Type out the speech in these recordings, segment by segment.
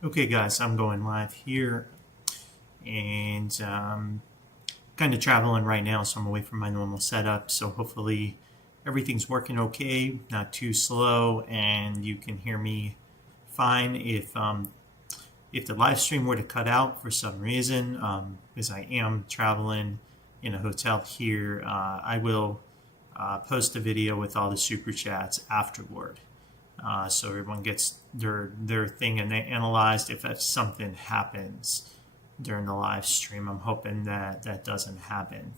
Okay, guys, I'm going live here and kind of traveling right now, so I'm away from my normal setup. So hopefully everything's working okay, not too slow, and you can hear me fine. If the live stream were to cut out for some reason, because I am traveling in a hotel here, I will post a video with all the super chats afterward. So everyone gets their thing analyzed if something happens during the live stream. I'm hoping that that doesn't happen.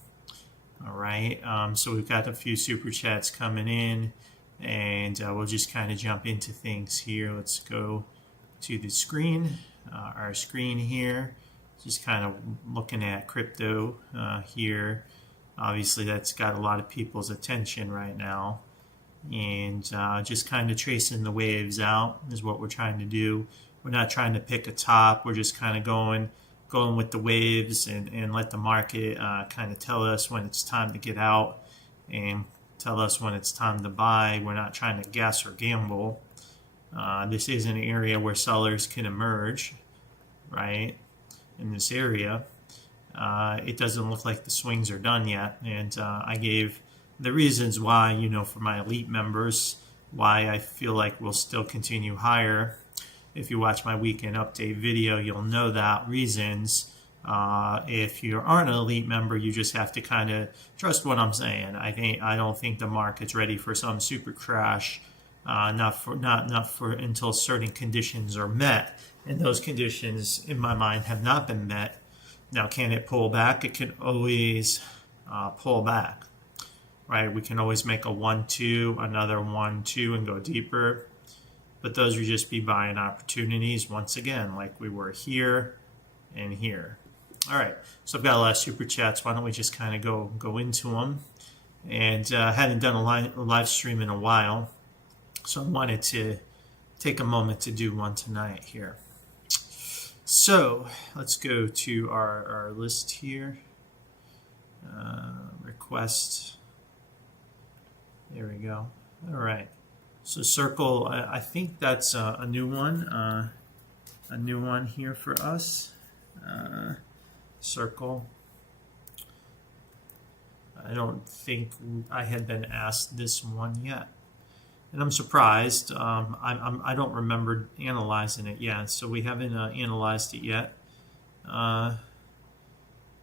All right. So we've got a few super chats coming in, and we'll just kind of jump into things here. Let's go to the screen, our screen here. Just kind of looking at crypto here. Obviously, that's got a lot of people's attention right now. And just kind of tracing the waves out is what we're trying to do. We're not trying to pick a top. We're just kind of going with the waves and let the market kind of tell us when it's time to get out and tell us when it's time to buy. We're not trying to guess or gamble. This is an area where sellers can emerge, right? In this area, it doesn't look like the swings are done yet, and I gave the reasons why, for my elite members, why I feel like we'll still continue higher. If you watch my weekend update video, you'll know that reasons. If you aren't an elite member, you just have to kind of trust what I'm saying. I don't think the market's ready for some super crash, not for until certain conditions are met, and those conditions, in my mind, have not been met. Now, can it pull back? It can always pull back. Right, we can always make a 1-2, another 1-2, and go deeper. But those would just be buying opportunities once again, like we were here and here. All right, so I've got a lot of super chats. Why don't we just kind of go into them? And hadn't done a live stream in a while, so I wanted to take a moment to do one tonight here. So let's go to our list here. Request. There we go. All right. So Circle, I think that's a new one here for us. Circle. I don't think I had been asked this one yet, and I'm surprised. I don't remember analyzing it yet, so we haven't analyzed it yet. A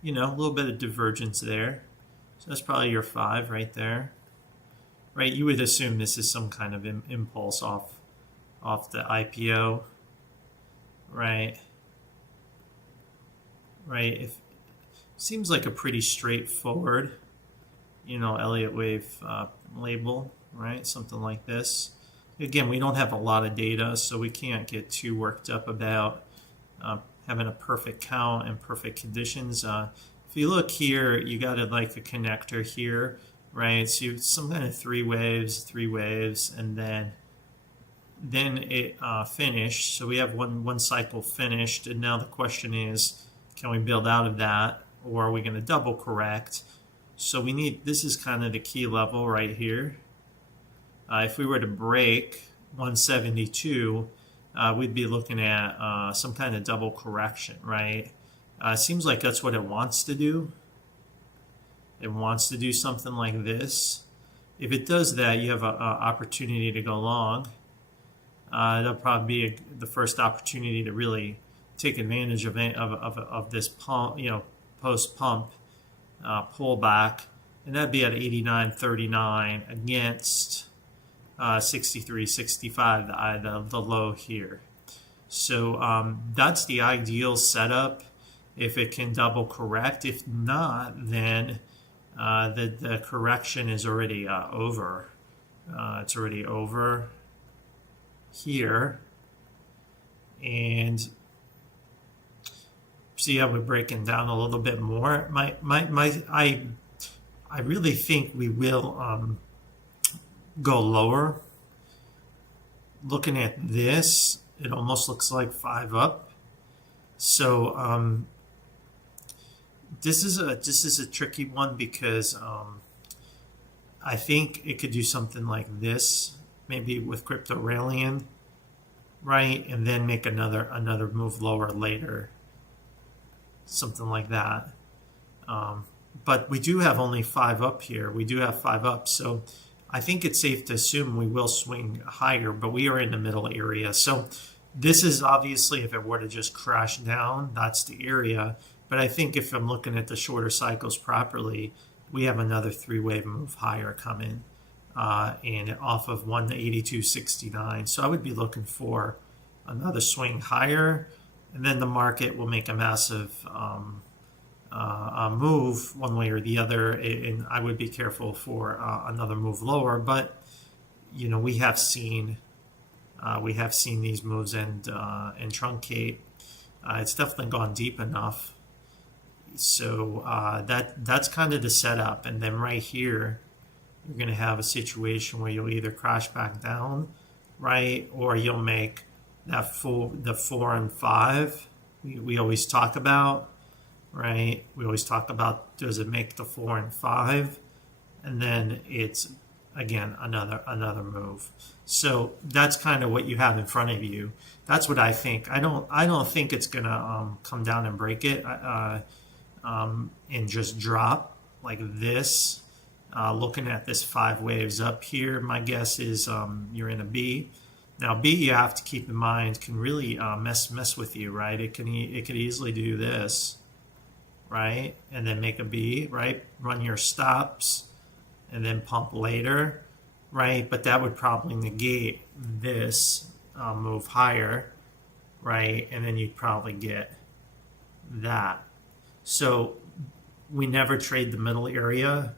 little bit of divergence there. So that's probably your 5 right there. Right, you would assume this is some kind of impulse off the IPO, right? Right. If seems like a pretty straightforward, Elliott wave label, right? Something like this. Again, we don't have a lot of data, so we can't get too worked up about having a perfect count and perfect conditions. If you look here, you got like a connector here. Right, so you have some kind of three waves, and then it finished. So we have one cycle finished, and now the question is, can we build out of that, or are we going to double correct? So this is kind of the key level right here. If we were to break 172, we'd be looking at some kind of double correction, right? It seems like that's what it wants to do. It wants to do something like this. If it does that, you have an opportunity to go long. That'll probably be the first opportunity to really take advantage of this pump, post pump pullback, and that'd be at 89.39 against 63.65, the low here. So that's the ideal setup if it can double correct. If not, then the correction is already over. It's already over here, and see how we're breaking down a little bit more. I really think we will go lower. Looking at this, it almost looks like 5 up. So this is a tricky one because I think it could do something like this, maybe with crypto rallying, right? And then make another move lower later, something like that. But we do have only 5 up here. We do have 5 up, so I think it's safe to assume we will swing higher, but we are in the middle area. So this is obviously, if it were to just crash down, that's the area. But I think if I'm looking at the shorter cycles properly, we have another 3-wave move higher coming, and off of 182.69. So I would be looking for another swing higher, and then the market will make a massive move one way or the other, and I would be careful for another move lower. But we have seen these moves and truncate. It's definitely gone deep enough. So that's kind of the setup, and then right here you're going to have a situation where you'll either crash back down, right, or you'll make that the 4 and 5 we always talk about. Right, we always talk about, does it make the 4 and 5, and then it's again another move. So that's kind of what you have in front of you. That's what I think. I don't think it's gonna come down and break it and just drop like this. Looking at this 5 waves up here, my guess is you're in a B. Now B, you have to keep in mind, can really mess with you, right? It could easily do this, right, and then make a B, right, run your stops, and then pump later, right, but that would probably negate this move higher, right, and then you'd probably get that. So we never trade the middle area.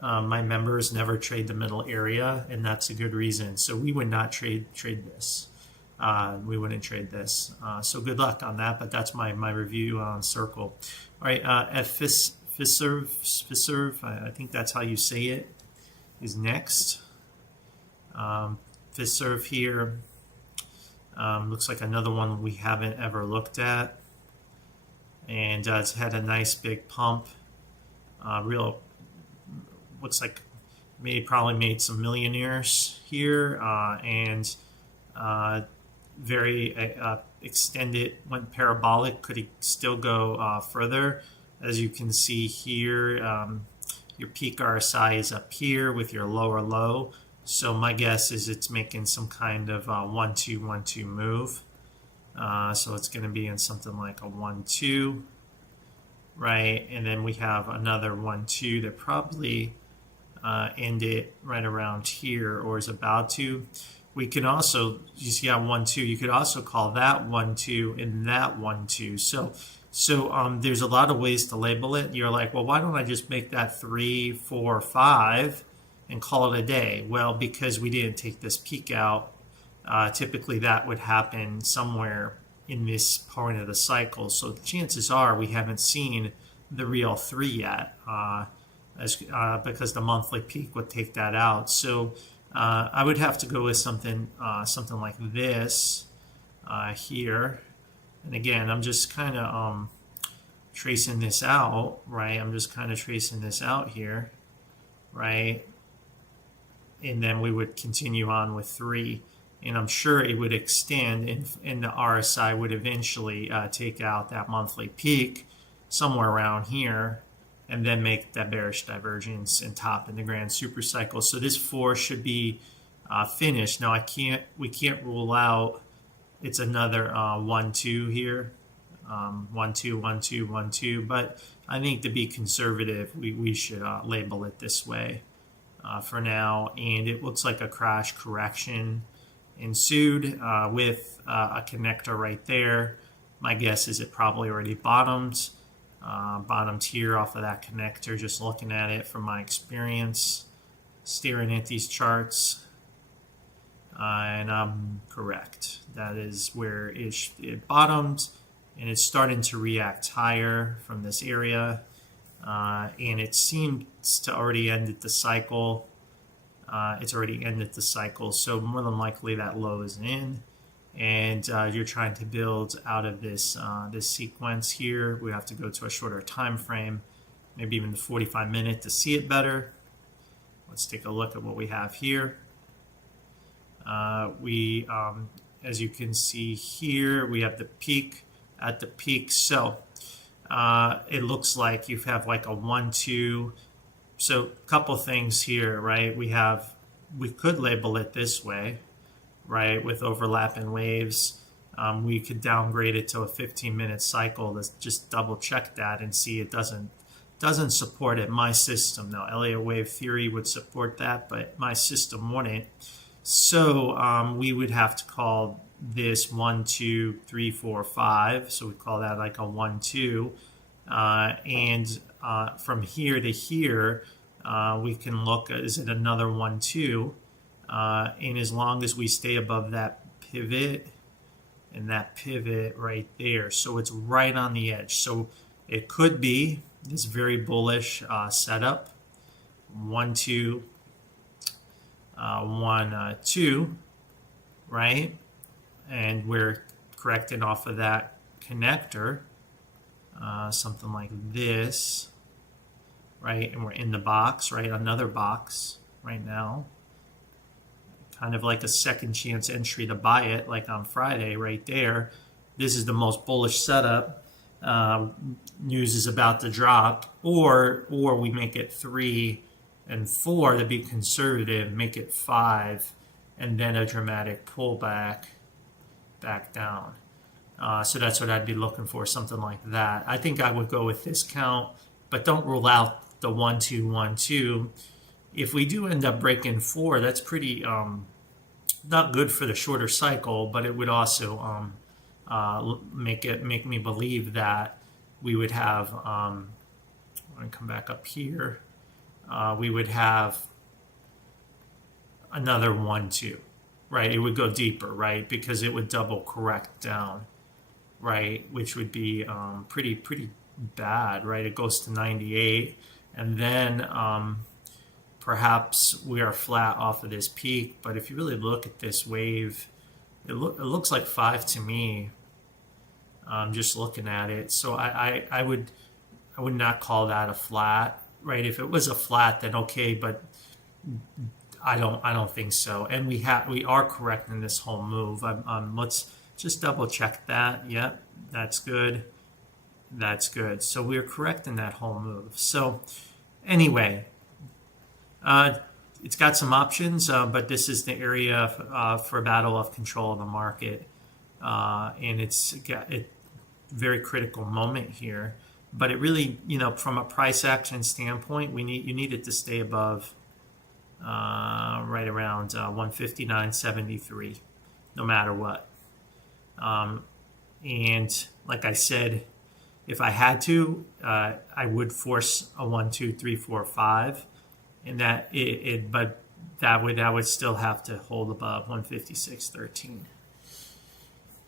My members never trade the middle area, and that's a good reason. So we would not trade this. We wouldn't trade this. So good luck on that, but that's my review on Circle. All right, at Fiserv, I think that's how you say it, is next. Fiserv here looks like another one we haven't ever looked at, and it's had a nice big pump. Looks like probably made some millionaires here, and very extended, went parabolic. Could he still go further? As you can see here, your peak RSI is up here with your lower low. So my guess is it's making some kind of 1-2-1-2 move. So it's going to be in something like a 1-2, right? And then we have another 1-2 that probably ended right around here, or is about to. We can also, you see how 1-2, you could also call that 1-2 and that 1-2. So there's a lot of ways to label it. You're like, well, why don't I just make that 3, 4, 5 and call it a day? Well, because we didn't take this peak out, typically that would happen somewhere in this point of the cycle. So the chances are we haven't seen the real 3 yet, because the monthly peak would take that out. So I would have to go with something like this here. And again, I'm just kind of tracing this out, right? I'm just kind of tracing this out here, right? And then we would continue on with 3. And I'm sure it would extend, and the RSI would eventually take out that monthly peak somewhere around here, and then make that bearish divergence and top in the grand super cycle. So this 4 should be finished. Now we can't rule out it's another 1-2 here, 1-2, 1-2, 1-2. But I think to be conservative, we should label it this way for now. And it looks like a crash correction ensued with a connector right there. My guess is it probably already bottomed. Bottomed here off of that connector, just looking at it from my experience, staring at these charts. And I'm correct. That is where it bottomed, and it's starting to react higher from this area. And it seems to already ended the cycle. It's already ended the cycle, so more than likely that low is in. And you're trying to build out of this this sequence here. We have to go to a shorter time frame, maybe even the 45-minute to see it better. Let's take a look at what we have here. as you can see here, we have the peak at the peak. So it looks like you have like a 1-2. So a couple things here, right? We could label it this way, right? With overlapping waves. We could downgrade it to a 15-minute cycle. Let's just double check that and see it doesn't support it. My system, now Elliott wave theory would support that, but my system wouldn't. So we would have to call this 1, 2, 3, 4, 5. So we call that like a 1, 2. And from here to here, we can look, is it another 1, 2? And as long as we stay above that pivot and that pivot right there, so it's right on the edge. So it could be this very bullish setup, 1, 2, 1, 2, right? And we're correcting off of that connector, something like this, right? And we're in the box, right? Another box right now. Kind of like a second chance entry to buy it, like on Friday right there. This is the most bullish setup. News is about to drop, or we make it 3 and 4 to be conservative, make it 5, and then a dramatic pullback back down. So that's what I'd be looking for, something like that. I think I would go with this count, but don't rule out the 1, 2, 1, 2. If we do end up breaking 4, that's pretty not good for the shorter cycle, but it would also make me believe that we would have, I'm going to come back up here, we would have another 1, 2, right? It would go deeper, right? Because it would double correct down, right? Which would be pretty bad, right? It goes to 98, and then perhaps we are flat off of this peak. But if you really look at this wave, it looks like 5 to me. Just looking at it, so I would not call that a flat, right? If it was a flat, then okay, but I don't think so. And we are correct in this whole move. Let's just double check that. Yep, that's good. That's good. So we're correct in that whole move. So anyway, it's got some options, but this is the area for a battle of control of the market, and it's got a very critical moment here. But it really, from a price action standpoint, you need it to stay above right around 159.73, no matter what. And like I said, if I had to, I would force a 1, 2, 3, 4, 5, and but that would still have to hold above 156.13.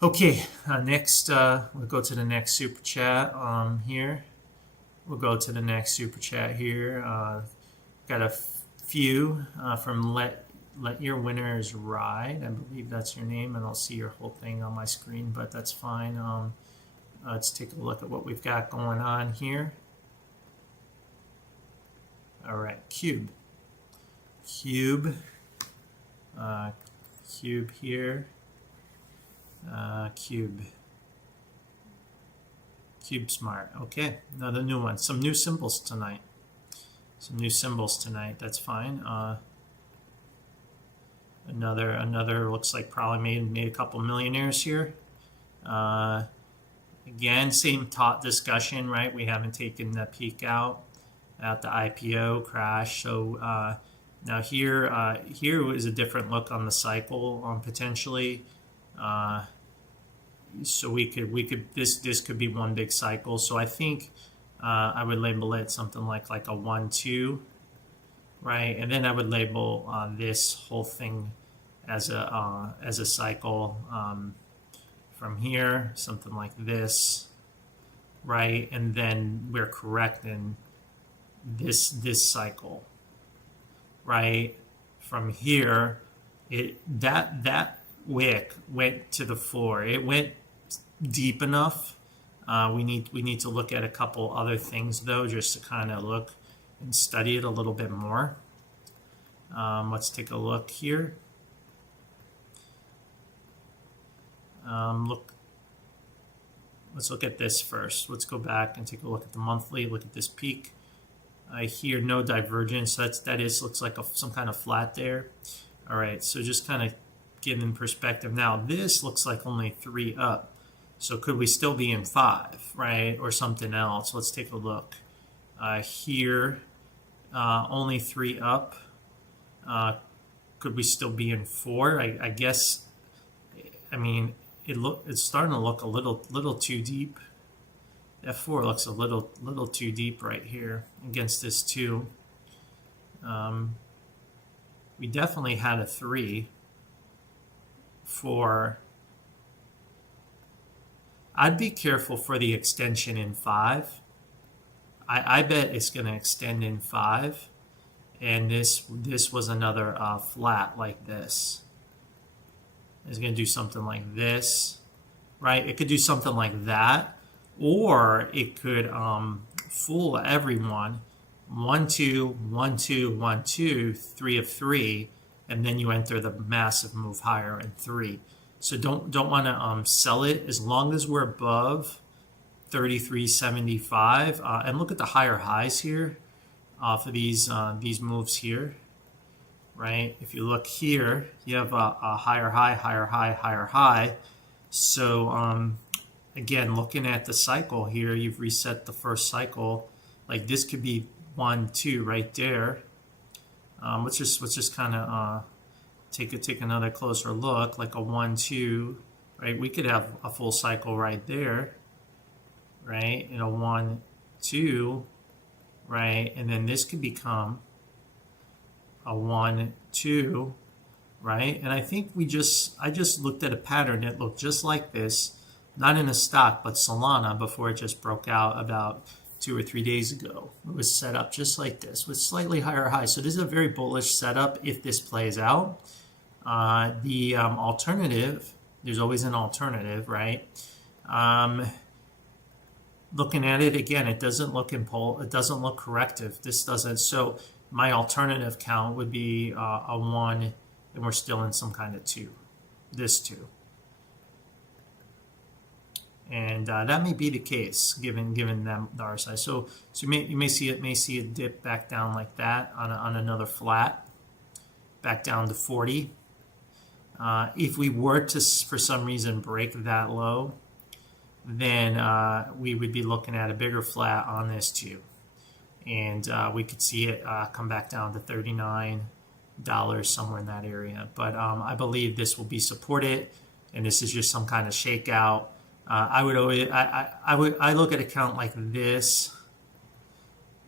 Okay, next we'll go to the next super chat here. We'll go to the next super chat here. Got a few from Let Your Winners Ride. I believe that's your name, and I'll see your whole thing on my screen, but that's fine. Let's take a look at what we've got going on here. All right, Cube here. CubeSmart. Okay, another new one. Some new symbols tonight. That's fine. Another looks like probably made a couple millionaires here. Again, same discussion, right? We haven't taken the peak out at the IPO crash. So now here is a different look on the cycle, potentially. So we could this could be one big cycle. So I think I would label it something like a 1, 2, right? And then I would label this whole thing as a cycle from here, something like this, right? And then we're correcting this cycle, right? From here, that wick went to the floor. It went deep enough. We need to look at a couple other things though, just to kind of look and study it a little bit more. Let's take a look here. Let's look at this first. Let's go back and take a look at the monthly. Look at this peak. Here, no divergence. Looks like some kind of flat there. All right, so just kind of get in perspective. Now this looks like only 3 up. So could we still be in 5, right, or something else? Let's take a look. Here, only 3 up. Could we still be in 4? I guess. I mean, it's starting to look a little too deep. F4 looks a little too deep right here against this 2. We definitely had a 3 for. I'd be careful for the extension in 5. I bet it's going to extend in 5, and this was another flat like this. It's going to do something like this, right? It could do something like that, or it could fool everyone. 1 2 1 2 1 2 3 of 3, and then you enter the massive move higher in 3. So don't want to sell it as long as we're above 33.75. And look at the higher highs here for these moves here, right? If you look here, you have a higher high, higher high, higher high. So again, looking at the cycle here, you've reset the first cycle. Like this could be 1 2 right there. Let's just kind of take another closer look, like a 1 2, right? We could have a full cycle right there, right? And a 1 2, right? And then this could become a 1 2, right? And I think I just looked at a pattern that looked just like this, not in a stock, but Solana, before it just broke out about 2 or 3 days ago. It was set up just like this with slightly higher highs. So this is a very bullish setup if this plays out. The alternative, there's always an alternative, right? Looking at it again, it doesn't look it doesn't look corrective. This doesn't. So my alternative count would be a 1, and we're still in some kind of 2. This 2. And that may be the case given them the RSI. So you may see it dip back down like that on another flat, back down to 40. If we were to for some reason break that low, then we would be looking at a bigger flat on this too, and we could see it come back down to $39 somewhere in that area. But I believe this will be supported, and this is just some kind of shakeout. I look at a count like this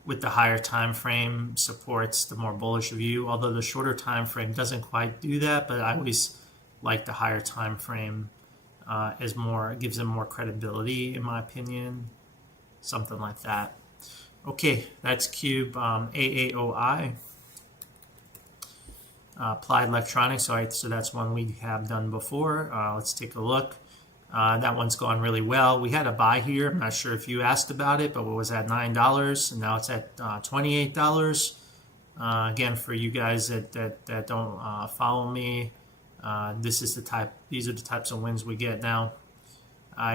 with the higher time frame supports the more bullish view, although the shorter time frame doesn't quite do that. But I always like the higher time frame gives them more credibility, in my opinion, something like that. Okay, that's Cube AAOI. Applied Electronics. All right, so that's one we have done before. Let's take a look. That one's gone really well. We had a buy here. I'm not sure if you asked about it, but it was at $9, and now it's at $28. Again, for you guys that don't follow me, these are the types of wins we get now.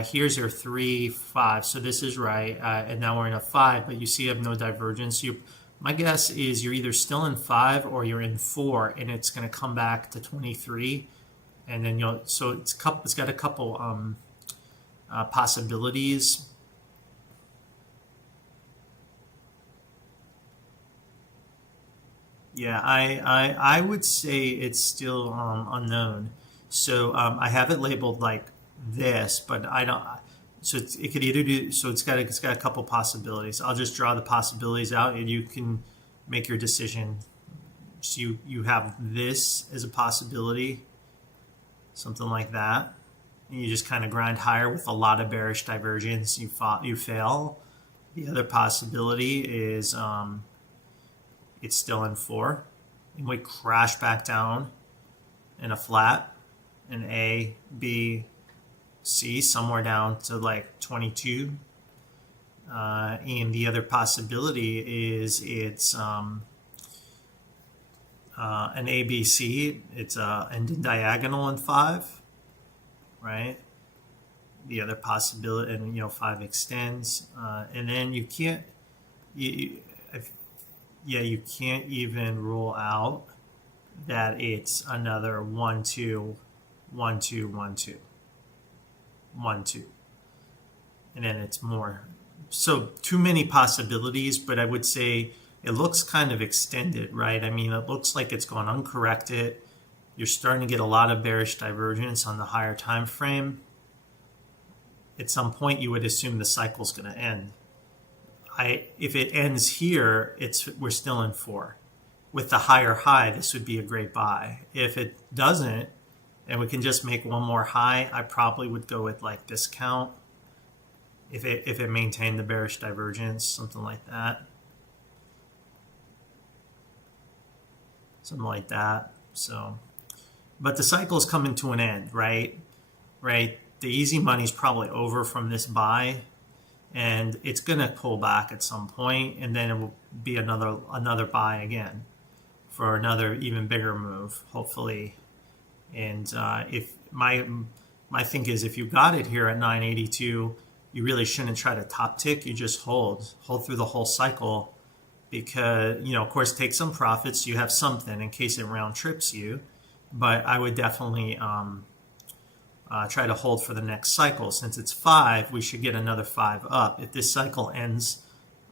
Here's your 3 5. So this is right, and now we're in a 5. But you see, you have no divergence. My guess is you're either still in 5 or you're in 4, and it's going to come back to 23. And then it's got a couple possibilities. Yeah, I would say it's still unknown. So I have it labeled like this, but I don't. So it could either do. So it's got a couple possibilities. I'll just draw the possibilities out, and you can make your decision. So you have this as a possibility. Something like that, and you just kind of grind higher with a lot of bearish divergence. You fail. The other possibility is it's still in 4, and we crash back down in a flat, an A, B, C, somewhere down to like 22. And the other possibility is it's an ABC, it's ending diagonal in 5, right? the other possibility, and 5 extends, and then you can't, you can't even rule out that it's another 1 2 1 2 1 2 1 2, and then it's more. So too many possibilities, but I would say it looks kind of extended, right? I mean, it looks like it's gone uncorrected. You're starting to get a lot of bearish divergence on the higher time frame. At some point, you would assume the cycle's going to end. If it ends here, we're still in 4. With the higher high, this would be a great buy. If it doesn't, and we can just make one more high, I probably would go with like discount. If it maintained the bearish divergence, something like that. Something like that. So, but the cycle is coming to an end, right? Right. The easy money's probably over from this buy, and it's going to pull back at some point, and then it will be another buy again for another even bigger move, hopefully. And if my think is, if you got it here at 982, you really shouldn't try to top tick. You just hold through the whole cycle, because of course, take some profits. You have something in case it round trips you, but I would definitely try to hold for the next cycle. Since it's 5, we should get another 5 up. If this cycle ends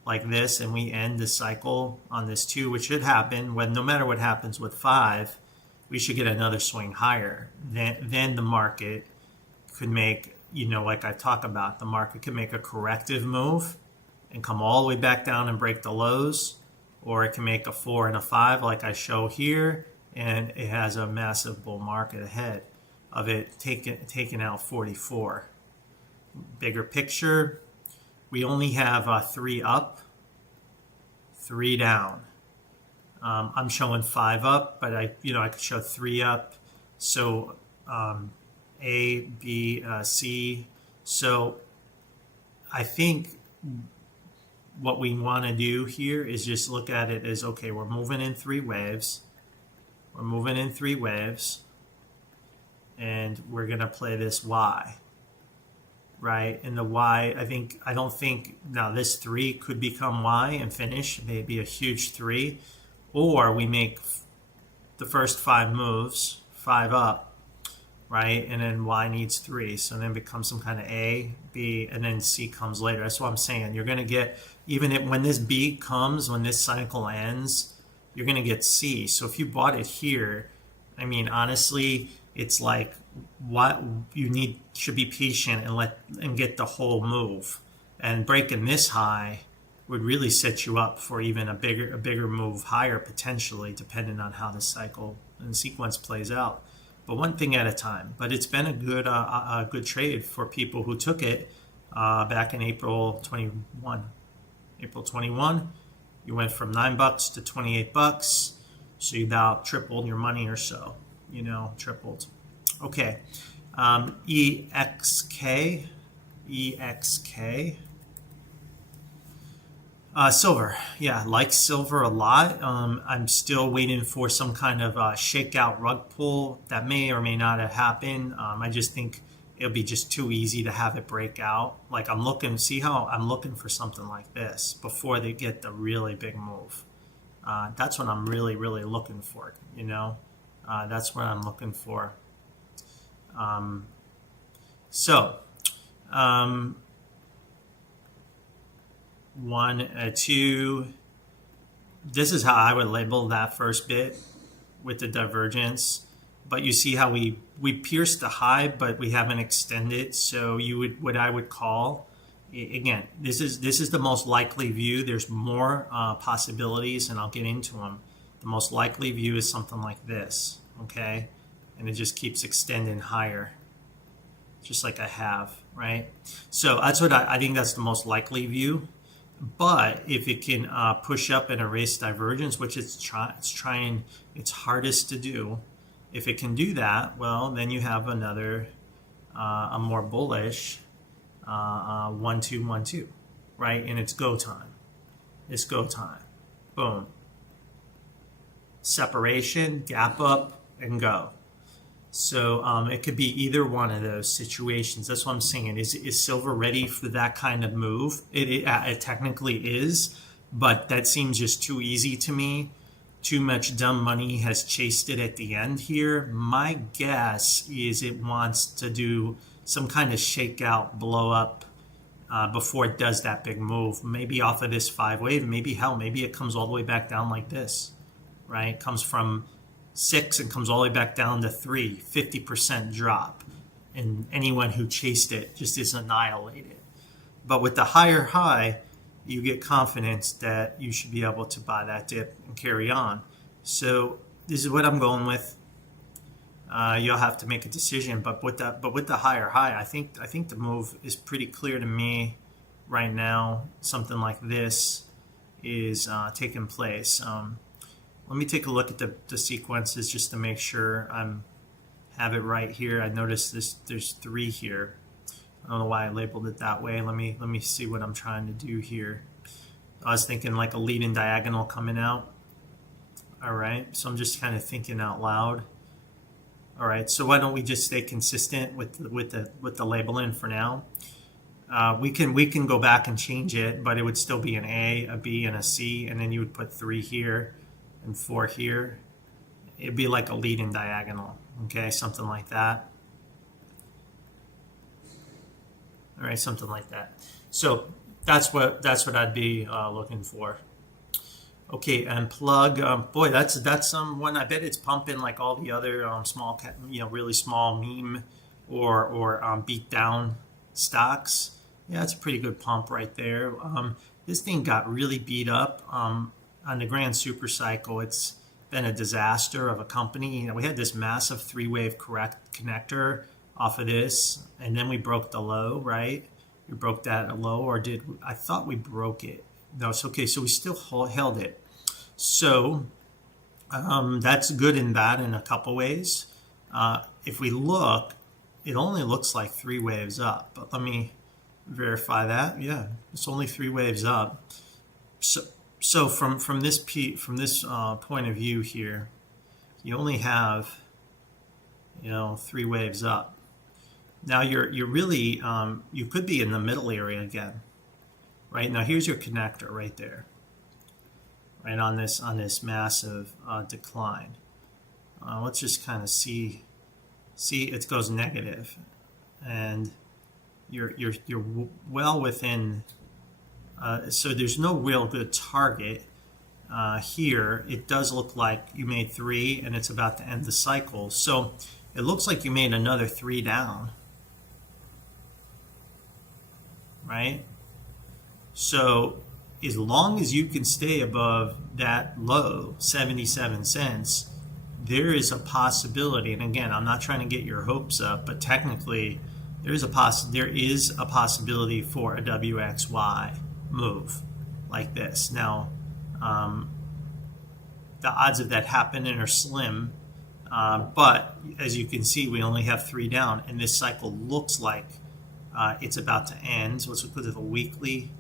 like this and we end the cycle on this 2, which should happen, no matter what happens with 5, we should get another swing higher. Then the market could make, like I talk about, the market could make a corrective move and come all the way back down and break the lows, or it can make a 4 and a 5 like I show here, and it has a massive bull market ahead of it taking out 44. Bigger picture, we only have 3 up, 3 down. I'm showing 5 up, but I could show 3 up. So A, B, C. So I think what we want to do here is just look at it as, okay, we're moving in 3 waves. We're moving in 3 waves. And we're going to play this Y, right? And the Y, I don't think, now this 3 could become Y and finish, maybe a huge 3. Or we make the first 5 moves, 5 up, right? And then Y needs 3. So then it becomes some kind of A, B, and then C comes later. That's what I'm saying. You're going to get, when this B comes, when this cycle ends, you're going to get C. So if you bought it here, I mean, honestly, it's like what you should be patient and get the whole move. And breaking this high would really set you up for even a bigger move higher, potentially, depending on how the cycle and sequence plays out. But one thing at a time. But it's been a good trade for people who took it back in April 21. April 21, you went from $9 to $28, so you about tripled your money or so. Tripled. Okay, EXK. Silver, yeah, like silver a lot. I'm still waiting for some kind of shakeout rug pull that may or may not have happened. I just think it'll be just too easy to have it break out. Like I'm looking for something like this before they get the really big move. That's what I'm really, really looking for. That's what I'm looking for. One, 2. This is how I would label that first bit with the divergence. But you see how we pierced the high, but we haven't extended. So what I would call, again, this is the most likely view. There's more possibilities, and I'll get into them. The most likely view is something like this, okay? And it just keeps extending higher, just like I have, right? So that's what I think that's the most likely view. But if it can push up and erase divergence, which it's trying its hardest to do, if it can do that, well, then you have another, a more bullish 1 2 1 2, right? And it's go time. It's go time. Boom. Separation, gap up, and go. So it could be either one of those situations. That's what I'm saying. Is silver ready for that kind of move? It technically is, but that seems just too easy to me. Too much dumb money has chased it at the end here. My guess is it wants to do some kind of shakeout, blow up before it does that big move. Maybe off of this 5-wave, maybe it comes all the way back down like this, right? It comes from 6 and comes all the way back down to 3, 50% drop. And anyone who chased it just is annihilated. But with the higher high, you get confidence that you should be able to buy that dip and carry on. So this is what I'm going with. You'll have to make a decision, but with the higher high, I think the move is pretty clear to me right now. Something like this is taking place. Let me take a look at the sequences just to make sure I have it right here. I noticed there's 3 here. I don't know why I labeled it that way. Let me see what I'm trying to do here. I was thinking like a leading diagonal coming out. All right, so I'm just kind of thinking out loud. All right, so why don't we just stay consistent with the labeling for now? We can go back and change it, but it would still be an A, a B, and a C, and then you would put 3 here and 4 here. It'd be like a leading diagonal, okay, something like that. All right, something like that. So that's what I'd be looking for. Okay, and plug. Boy, that's one. I bet it's pumping like all the other small cap, really small meme or beat down stocks. Yeah, it's a pretty good pump right there. This thing got really beat up on the grand super cycle. It's been a disaster of a company. We had this massive 3-wave connector off of this, and then we broke the low, right? We broke that low, or I thought we broke it. No, it's okay. So we still held it. So that's good and bad in a couple ways. If we look, it only looks like 3 waves up. But let me verify that. Yeah, it's only 3 waves up. So from this point of view here, you only have 3 waves up. Now you're really you could be in the middle area again. Right now, here's your connector right there, right on this massive decline. Let's just kind of see it goes negative, and you're well within. So there's no real good target here. It does look like you made 3, and it's about to end the cycle. So it looks like you made another 3 down, right? So as long as you can stay above that low, 77 cents, there is a possibility. And again, I'm not trying to get your hopes up, but technically there is a possibility for a WXY move like this. Now, the odds of that happening are slim, but as you can see, we only have 3 down, and this cycle looks like it's about to end. So let's look at the weekly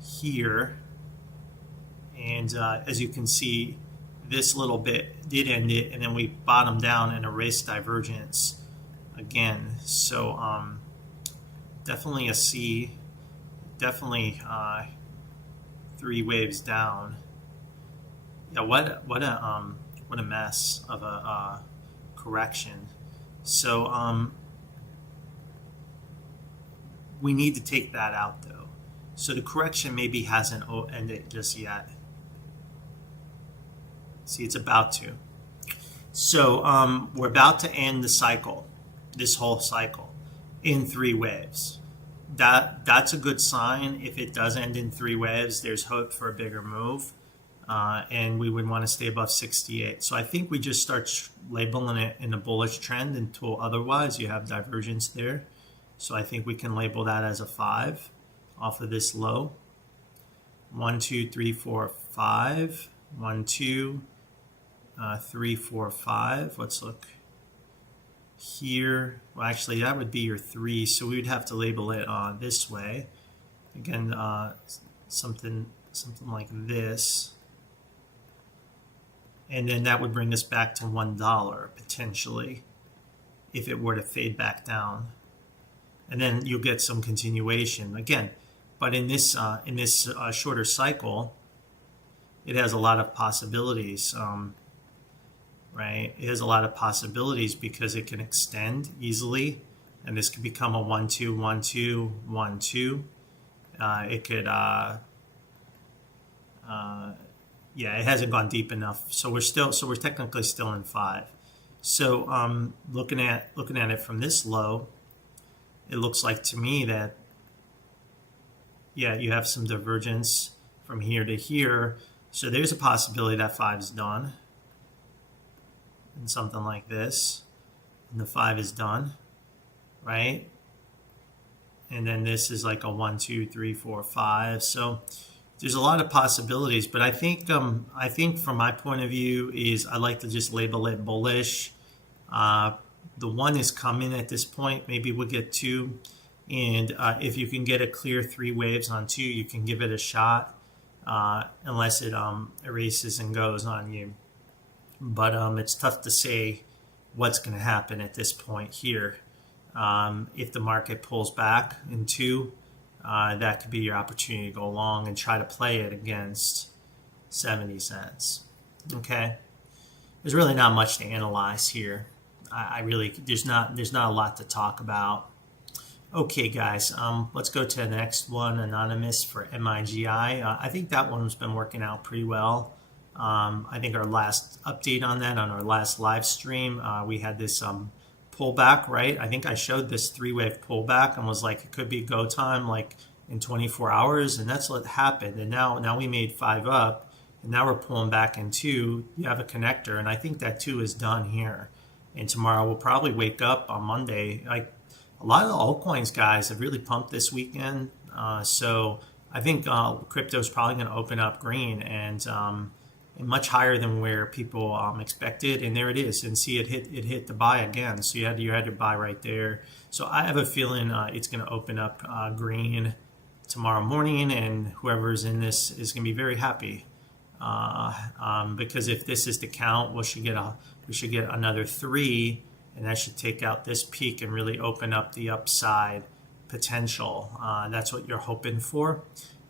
here, and as you can see, this little bit did end it, and then we bottomed down and erased divergence again. So definitely a C, definitely 3 waves down. Yeah, what a mess of a correction. So we need to take that out though. So the correction maybe hasn't ended just yet. See, it's about to. So we're about to end the cycle, this whole cycle, in 3 waves. That's a good sign. If it does end in 3 waves, there's hope for a bigger move, and we would want to stay above 68. So I think we just start labeling it in a bullish trend until otherwise you have divergence there. So I think we can label that as a 5 off of this low. 1, 2, 3, 4, 5. 1, 2, 3, 4, 5. Let's look here. Well, actually, that would be your 3. So we would have to label it this way. Again, something like this. And then that would bring us back to $1 potentially if it were to fade back down. And then you'll get some continuation again. But in this shorter cycle, it has a lot of possibilities, right? It has a lot of possibilities because it can extend easily, and this could become a 1-2, 1-2, 1-2. It could, yeah, it hasn't gone deep enough, so we're technically still in 5. So looking at it from this low, it looks like to me that, yeah, you have some divergence from here to here. So there's a possibility that 5 is done, and something like this, and the 5 is done, right? And then this is like a 1, 2, 3, 4, 5. So there's a lot of possibilities, but I think from my point of view is I like to just label it bullish. The 1 is coming at this point. Maybe we'll get 2, and if you can get a clear 3 waves on 2, you can give it a shot. Unless it erases and goes on you. But it's tough to say what's going to happen at this point here. If the market pulls back in 2, that could be your opportunity to go long and try to play it against 70 cents. Okay, there's really not much to analyze here. There's not a lot to talk about. Okay, guys, let's go to the next one, Anonymous for MIGI. I think that one's been working out pretty well. I think our last update on that, on our last live stream, we had this pullback, right? I think I showed this 3-wave pullback and was like, it could be go time like in 24 hours, and that's what happened. And now we made 5 up, and now we're pulling back in 2. You have a connector, and I think that 2 is done here. And tomorrow we'll probably wake up on Monday. Like, a lot of the altcoins, guys, have really pumped this weekend. So I think crypto is probably going to open up green and much higher than where people expected. And there it is. And see, it hit the buy again. So you had your buy right there. So I have a feeling it's going to open up green tomorrow morning, and whoever's in this is going to be very happy. Because if this is the count, we should get another 3. And that should take out this peak and really open up the upside potential. That's what you're hoping for,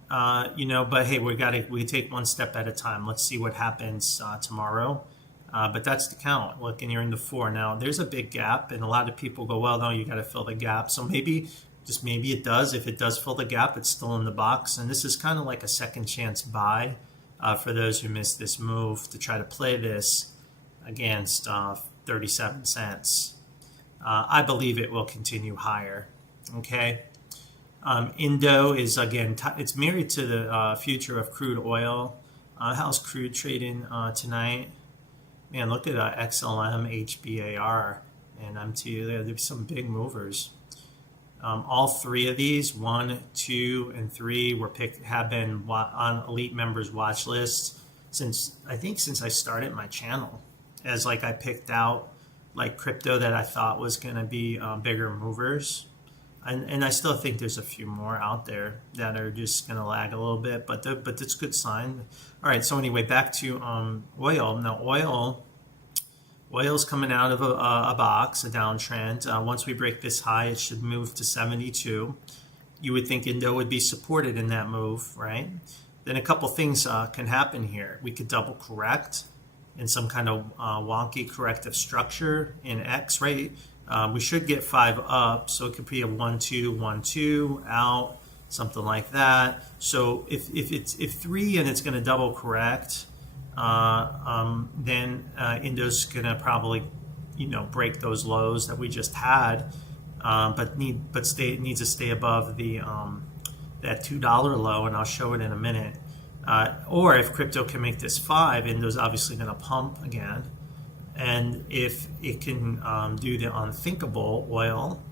But hey, we take one step at a time. Let's see what happens tomorrow. But that's the count. Look, and you're in the 4 now. There's a big gap, and a lot of people go, well, no, you got to fill the gap. So maybe it does. If it does fill the gap, it's still in the box. And this is kind of like a second chance buy for those who missed this move to try to play this against 37 cents. I believe it will continue higher. Okay. Indo is, again, it's married to the future of crude oil. How's crude trading tonight? Man, look at XLM, HBAR, and MTU. There's some big movers. All 3 of these, 1, 2, and 3, have been on elite members' watch lists since I started my channel. As like I picked out like crypto that I thought was going to be bigger movers, and I still think there's a few more out there that are just going to lag a little bit, but it's a good sign. All right, so anyway, back to oil. Now oil's coming out of a box, a downtrend. Once we break this high, it should move to 72. You would think Indo would be supported in that move, right? Then a couple things can happen here. We could double correct in some kind of wonky corrective structure in X, right? We should get 5 up, so it could be a 1, 2, 1, 2 out, something like that. So if 3 and it's going to double correct, then Indo's going to probably, break those lows that we just had, but needs to stay above the that $2 low, and I'll show it in a minute. Or if crypto can make this 5, Indo's obviously going to pump again. And if it can do the unthinkable oil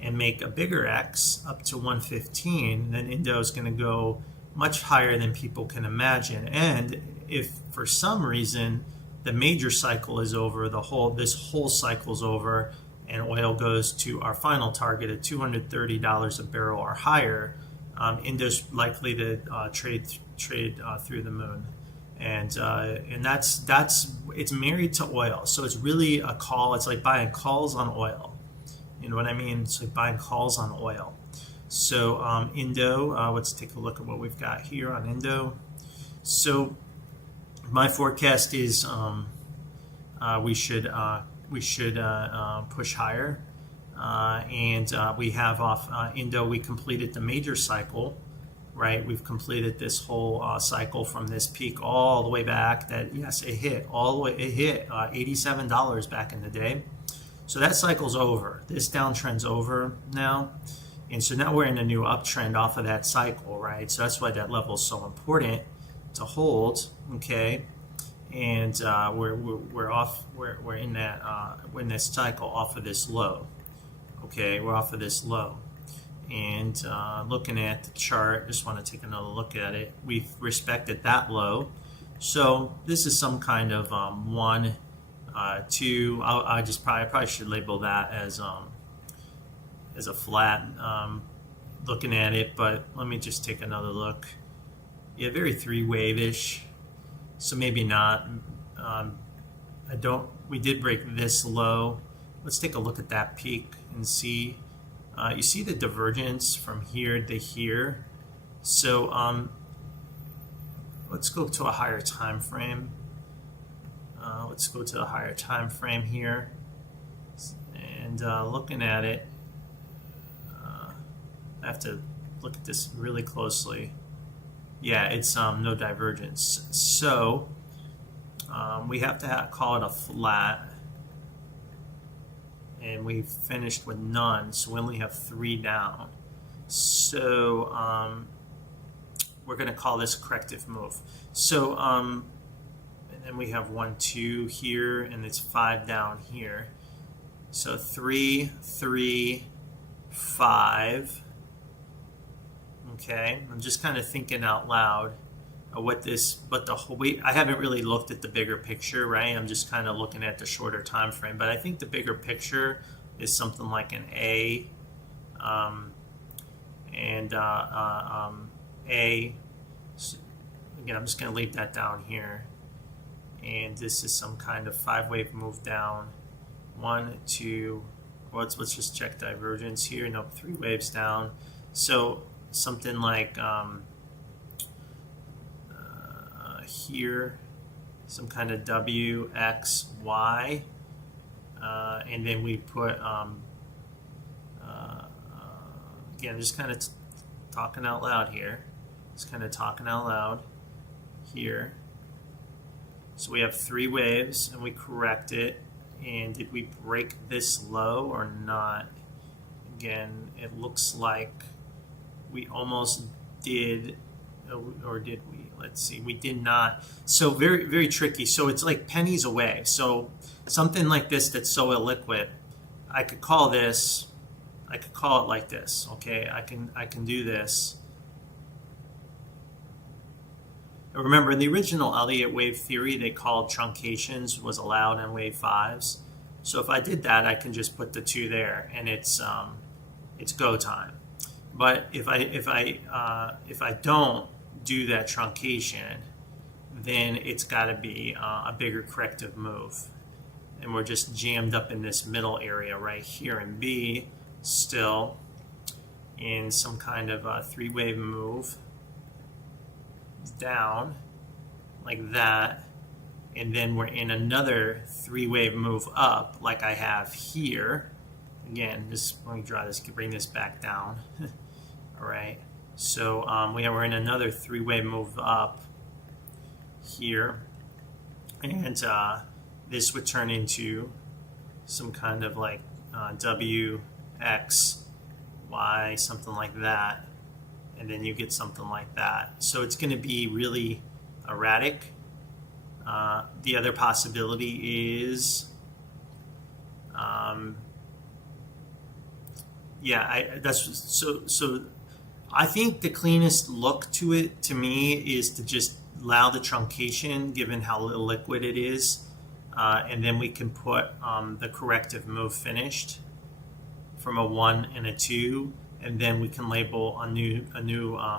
and make a bigger X up to 115, then Indo is going to go much higher than people can imagine. And if for some reason the major cycle is over, this whole cycle is over, and oil goes to our final target at $230 a barrel or higher, Indo's likely to trade through the moon. and that's it's married to oil, so it's really a call. It's like buying calls on oil. You know what I mean? It's like buying calls on oil. So Indo, let's take a look at what we've got here on Indo. So my forecast is we should push higher, and we have off Indo. We completed the major cycle, right? We've completed this whole cycle from this peak all the way back. That yes, it hit all the way. It hit $87 back in the day. So that cycle's over. This downtrend's over now. And so now we're in a new uptrend off of that cycle, right? So that's why that level is so important to hold, okay? And we're in that we're in this cycle off of this low, okay? We're off of this low, and looking at the chart, just want to take another look at it. We've respected that low, so this is some kind of 1, 2. I probably should label that as a flat. Looking at it, but let me just take another look. Yeah, very 3-wave-ish. So maybe not. We did break this low. Let's take a look at that peak and see. You see the divergence from here to here. So let's go to a higher time frame. Let's go to a higher time frame here. And looking at it, I have to look at this really closely. Yeah, it's no divergence. So we have to call it a flat, and we finished with none, so we only have 3 down. So we're going to call this a corrective move. So and then we have 1, 2 here, and it's 5 down here. So 3, 3, 5. Okay, I'm just kind of thinking out loud of what this, but the whole I haven't really looked at the bigger picture, right? I'm just kind of looking at the shorter time frame, but I think the bigger picture is something like an A, A. So again, I'm just going to leave that down here, and this is some kind of 5-wave move down. 1, 2. Well, let's just check divergence here. Nope, 3 waves down. So something like here, some kind of W, X, Y, and then we put, again, just kind of talking out loud here. Just kind of talking out loud here. So we have 3 waves, and we correct it. And did we break this low or not? Again, it looks like we almost did, or did we? Let's see, we did not. So very, very tricky. So it's like pennies away. So something like this that's so illiquid, I could call this, I could call it like this, okay? I can do this. Remember, in the original Elliott wave theory, they called truncations was allowed in wave 5s. So if I did that, I can just put the 2 there, and it's go time. But if I don't do that truncation, then it's got to be a bigger corrective move, and we're just jammed up in this middle area right here in B, still in some kind of a 3-wave move down like that, and then we're in another 3-wave move up like I have here. Again, just let me draw this, bring this back down. All right, so we're in another 3-wave move up here, and this would turn into some kind of like W, X, Y, something like that, and then you get something like that. So it's going to be really erratic. The other possibility is, so I think the cleanest look to it, to me, is to just allow the truncation, given how liquid it is, and then we can put the corrective move finished from a 1 and a 2, and then we can label a new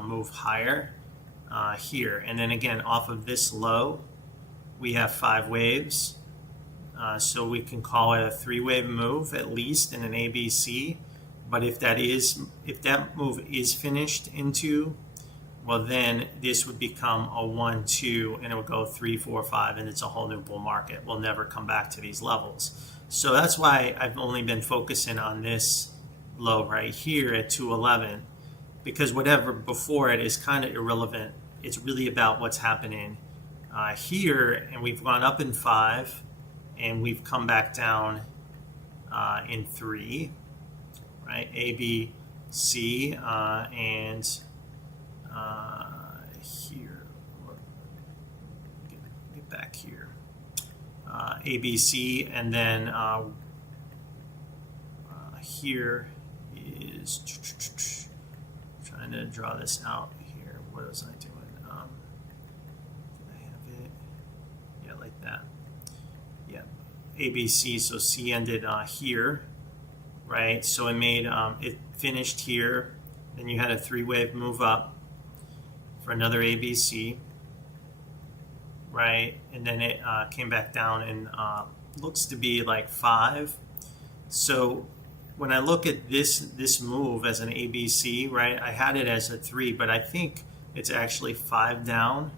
move higher. here. And then again, off of this low, we have 5 waves. So we can call it a 3-wave move at least in an ABC. But if that move is finished into, well, then this would become a 1, 2, and it would go 3, 4, 5, and it's a whole new bull market. We'll never come back to these levels. So that's why I've only been focusing on this low right here at 211, because whatever before it is kind of irrelevant. It's really about what's happening here, and we've gone up in 5, and we've come back down in 3, right? A, B, C, and here, get back here, A, B, C, and then here is trying to draw this out here. What was I doing? Did I have it? Yeah, like that. Yeah, A, B, C. So C ended here, right? So it made it finished here. Then you had a 3-wave move up for another ABC, right? And then it came back down and looks to be like 5. So when I look at this move as an ABC, right, I had it as a 3, but I think it's actually 5 down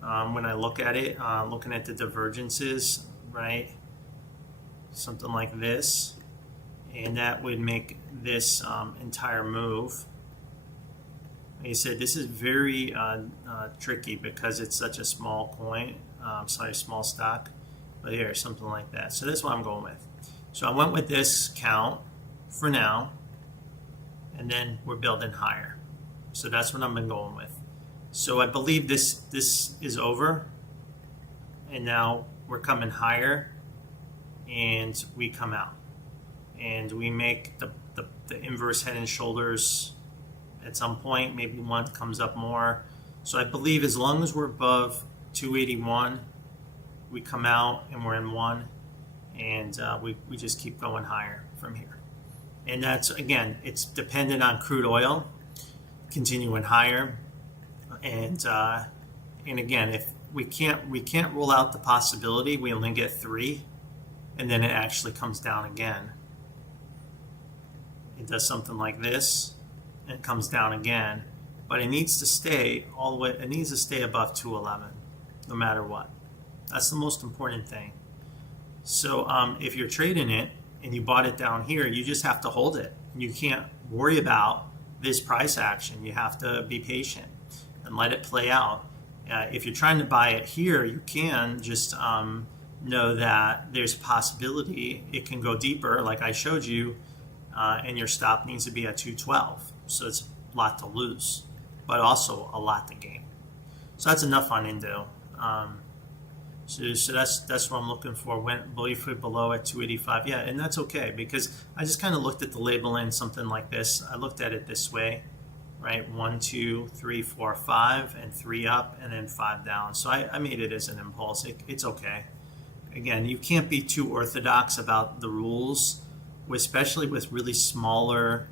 when I look at it, looking at the divergences, right? Something like this. And that would make this entire move. Like I said, this is very tricky because it's such a small coin, small stock. But here, something like that. So that's what I'm going with. So I went with this count for now, and then we're building higher. So that's what I've been going with. So I believe this is over, and now we're coming higher, and we come out. And we make the inverse head and shoulders at some point. Maybe one comes up more. So I believe as long as we're above 281, we come out and we're in 1, and we just keep going higher from here. And that's, again, it's dependent on crude oil continuing higher. And again, if we can't rule out the possibility we only get 3, and then it actually comes down again. It does something like this, and it comes down again, but it needs to stay all the way. It needs to stay above 211, no matter what. That's the most important thing. So if you're trading it and you bought it down here, you just have to hold it. You can't worry about this price action. You have to be patient and let it play out. If you're trying to buy it here, you can just know that there's a possibility it can go deeper, like I showed you. And your stop needs to be at 212. So it's a lot to lose, but also a lot to gain. So that's enough on Indo. So that's what I'm looking for. Went briefly below at 285. Yeah, and that's okay because I just kind of looked at the labeling, something like this. I looked at it this way, right? 1, 2, 3, 4, 5, and 3 up, and then 5 down. So I made it as an impulse. It's okay. Again, you can't be too orthodox about the rules, especially with really smaller,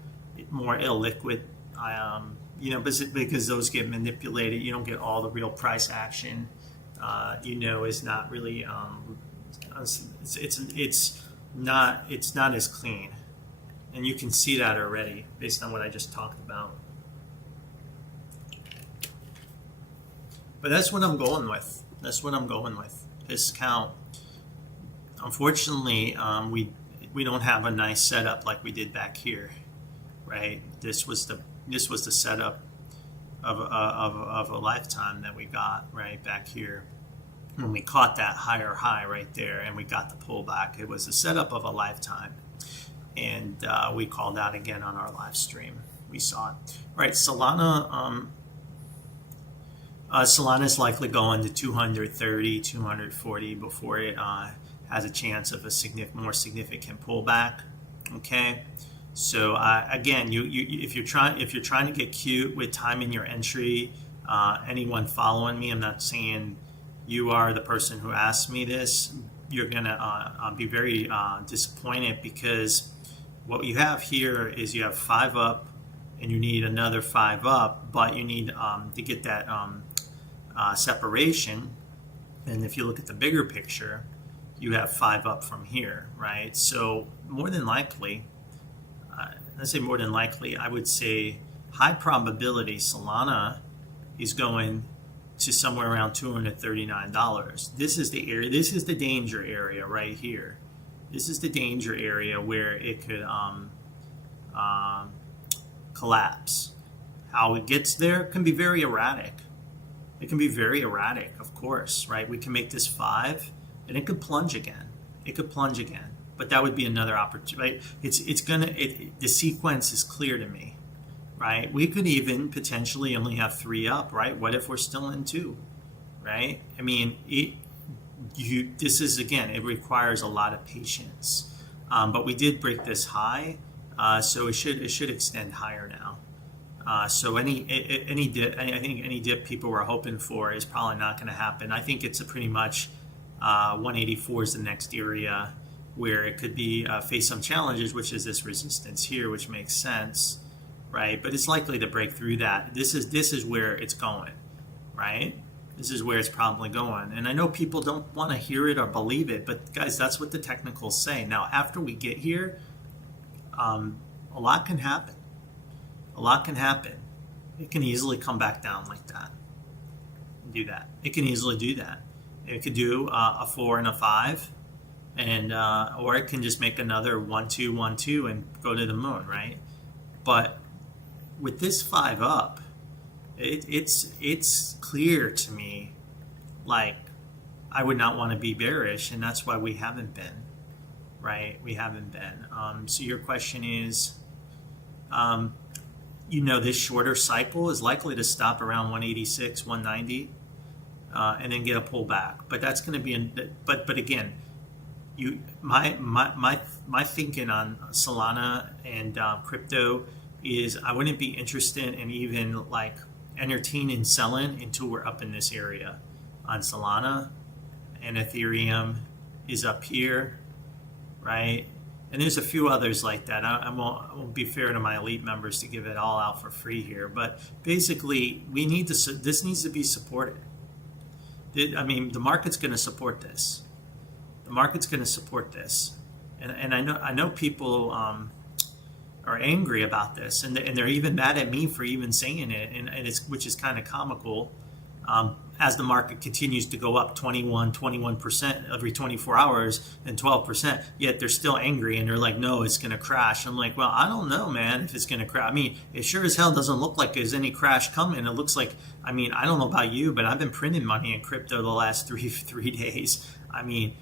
more illiquid, because those get manipulated. You don't get all the real price action. Is not really. It's not as clean, and you can see that already based on what I just talked about. But that's what I'm going with. This count. Unfortunately, we don't have a nice setup like we did back here, right? This was the setup of a lifetime that we got right back here when we caught that higher high right there, and we got the pullback. It was a setup of a lifetime, and we called out again on our live stream. We saw it. All right, Solana. Solana is likely going to 230, 240 before it has a chance of a more significant pullback. Okay, so again, if you're trying to get cute with timing your entry, anyone following me, I'm not saying you are the person who asked me this. You're gonna be very disappointed because what you have here is you have 5 up and you need another 5 up, but you need to get that separation. And if you look at the bigger picture, you have 5 up from here, right? So more than likely, let's say more than likely, I would say high probability Solana is going to somewhere around $239. This is the area. This is the danger area right here. This is the danger area where it could collapse. How it gets there can be very erratic. It can be very erratic, of course, right? We can make this 5, and it could plunge again. It could plunge again, but that would be another opportunity. Right? The sequence is clear to me, right? We could even potentially only have 3 up, right? What if we're still in 2, right? I mean, this is, again, it requires a lot of patience, but we did break this high, so it should extend higher now. So any dip, I think any dip people were hoping for is probably not going to happen. I think it's a pretty much 184 is the next area where it could be face some challenges, which is this resistance here, which makes sense, right? But it's likely to break through that. This is where it's going, right? This is where it's probably going. And I know people don't want to hear it or believe it, but guys, that's what the technicals say. Now, after we get here, a lot can happen. A lot can happen. It can easily come back down like that. Do that. It can easily do that. It could do a 4 and a 5, and or it can just make another 1 2 1 2 and go to the moon, right? But with this 5 up, it's clear to me, like I would not want to be bearish, and that's why we haven't been, right? We haven't been. So your question is, this shorter cycle is likely to stop around 186, 190, and then get a pullback. But that's going to be but again, my thinking on Solana and crypto is I wouldn't be interested in even like entertaining selling until we're up in this area on Solana, and Ethereum is up here, right? And there's a few others like that. I won't be fair to my elite members to give it all out for free here, but basically this needs to be supported. I mean, the market's going to support this. The market's going to support this, and I know people are angry about this, and they're even mad at me for even saying it, and which is kind of comical. As the market continues to go up 21% every 24 hours and 12%, yet they're still angry and they're like, no, it's going to crash. I'm like, well, I don't know, man, if it's going to crash. I mean, it sure as hell doesn't look like there's any crash coming. It looks like, I mean, I don't know about you, but I've been printing money in crypto the last three days. I mean,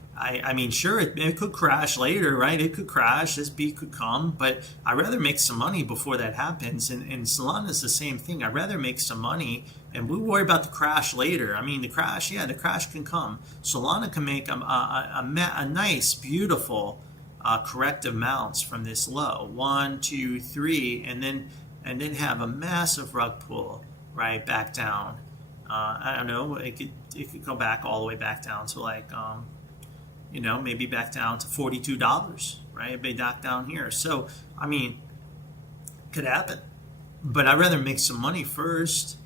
sure, it could crash later, right? It could crash, this beat could come, but I'd rather make some money before that happens. And Solana is the same thing. I'd rather make some money, and we'll worry about the crash later. I mean, the crash can come. Solana can make a nice, beautiful corrective mounts from this low, 1, 2, 3, and then have a massive rug pull right back down. I don't know. It could go back all the way back down to like maybe back down to $42, right? It may knock down here. So I mean, could happen. But I'd rather make some money first,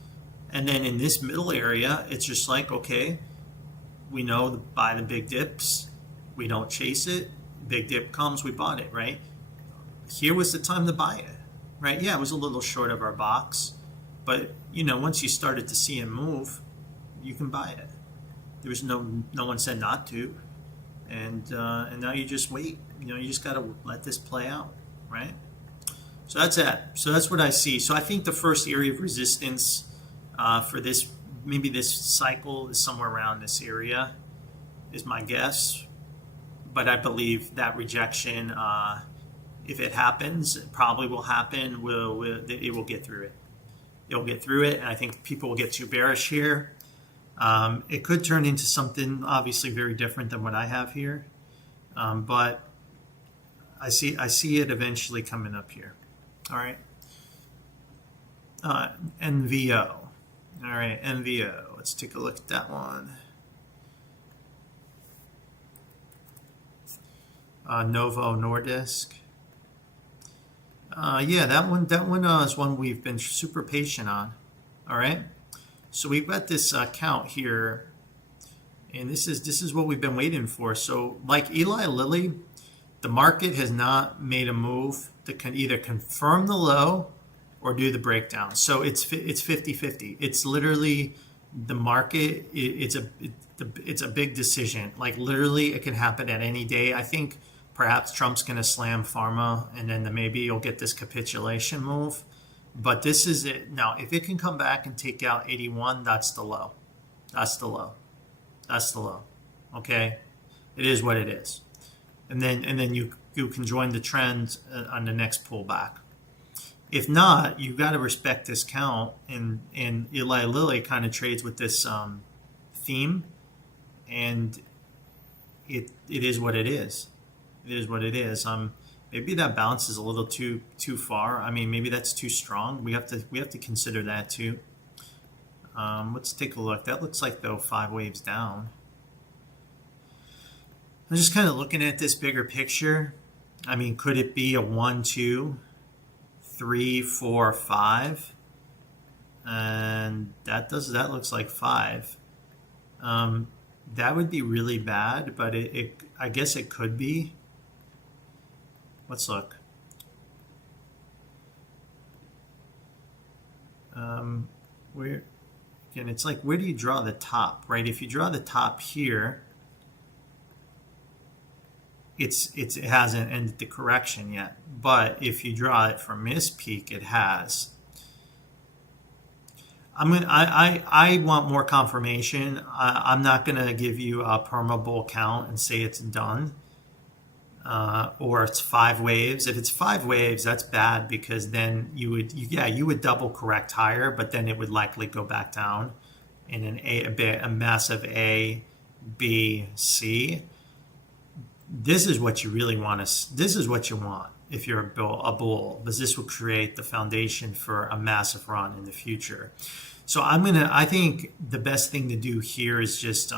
and then in this middle area, it's just like, okay, we know to buy the big dips. We don't chase it. Big dip comes, we bought it, right? Here was the time to buy it, right? Yeah, it was a little short of our box, but once you started to see it move, you can buy it. There was no one said not to, and now you just wait. You just got to let this play out, right? So that's it. So that's what I see. So I think the first area of resistance for maybe this cycle is somewhere around this area, is my guess. But I believe that rejection, if it happens, it probably will happen. It will get through it. It'll get through it, and I think people will get too bearish here. It could turn into something obviously very different than what I have here, but I see it eventually coming up here. All right. NVO. All right, NVO. Let's take a look at that one. Novo Nordisk. Yeah, that one is one we've been super patient on. All right. So we've got this count here, and this is what we've been waiting for. So like Eli Lilly, the market has not made a move that can either confirm the low or do the breakdown. So it's 50-50. It's literally the market. It's a big decision. Like literally, it can happen at any day. I think perhaps Trump's going to slam pharma, and then maybe you'll get this capitulation move. But this is it. Now, if it can come back and take out 81, that's the low. That's the low. That's the low. Okay, it is what it is. And then you can join the trend on the next pullback. If not, you've got to respect this count. And Eli Lilly kind of trades with this theme, and it is what it is. It is what it is. Maybe that bounce is a little too far. I mean, maybe that's too strong. We have to consider that too. Let's take a look. That looks like though 5 waves down. I'm just kind of looking at this bigger picture. I mean, could it be a 1, 2, 3, 4, 5? And that looks like 5. That would be really bad, but I guess it could be. Let's look. Where again? It's like, where do you draw the top, right? If you draw the top here, it hasn't ended the correction yet. But if you draw it from this peak, it has. I want more confirmation. I'm not gonna give you a perma bull count and say it's done. Or it's 5 waves. If it's 5 waves, that's bad, because then you would double correct higher, but then it would likely go back down in a massive A, B, C. This is what you really want this is what you want if you're a bull, because this will create the foundation for a massive run in the future. So I think the best thing to do here is just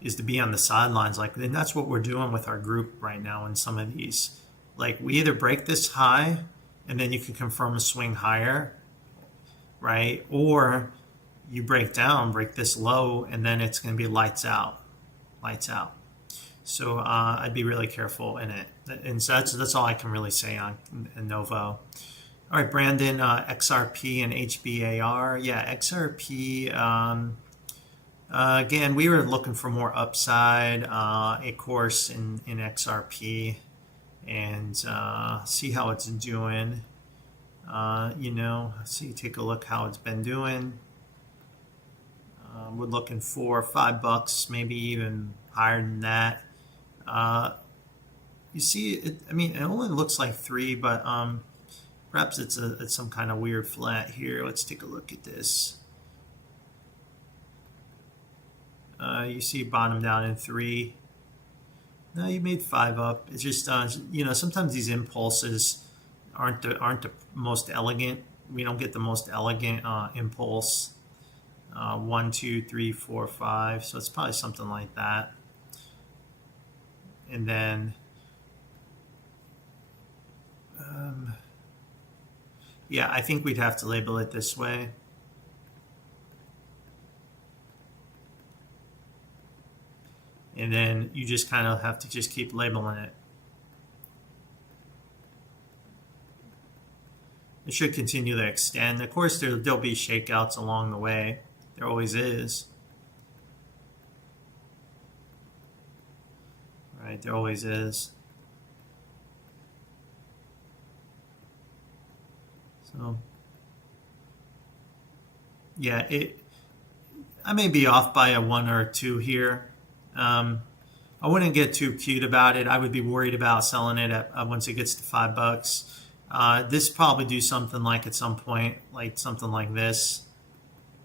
is to be on the sidelines, and that's what we're doing with our group right now in some of these. Like, we either break this high and then you can confirm a swing higher, right? Or you break this low, and then it's going to be lights out. So I'd be really careful in it. And so that's all I can really say on Novo. All right, Brandon, XRP and HBAR. Yeah, XRP. Again, we were looking for more upside, of course, in XRP, and see how it's doing. Take a look how it's been doing. We're looking for $5, maybe even higher than that. You see, it only looks like 3, but perhaps it's some kind of weird flat here. Let's take a look at this. You see bottom down in 3. No, you made 5 up. It's just sometimes these impulses aren't the most elegant. We don't get the most elegant impulse. 1, 2, 3, 4, 5. So it's probably something like that. And then, yeah, I think we'd have to label it this way. And then you just kind of have to just keep labeling it. It should continue to extend. Of course, there'll be shakeouts along the way. There always is. Right, there always is. So, yeah, I may be off by a 1 or 2 here. I wouldn't get too cute about it. I would be worried about selling it at once it gets to $5. This probably do something like at some point, like something like this,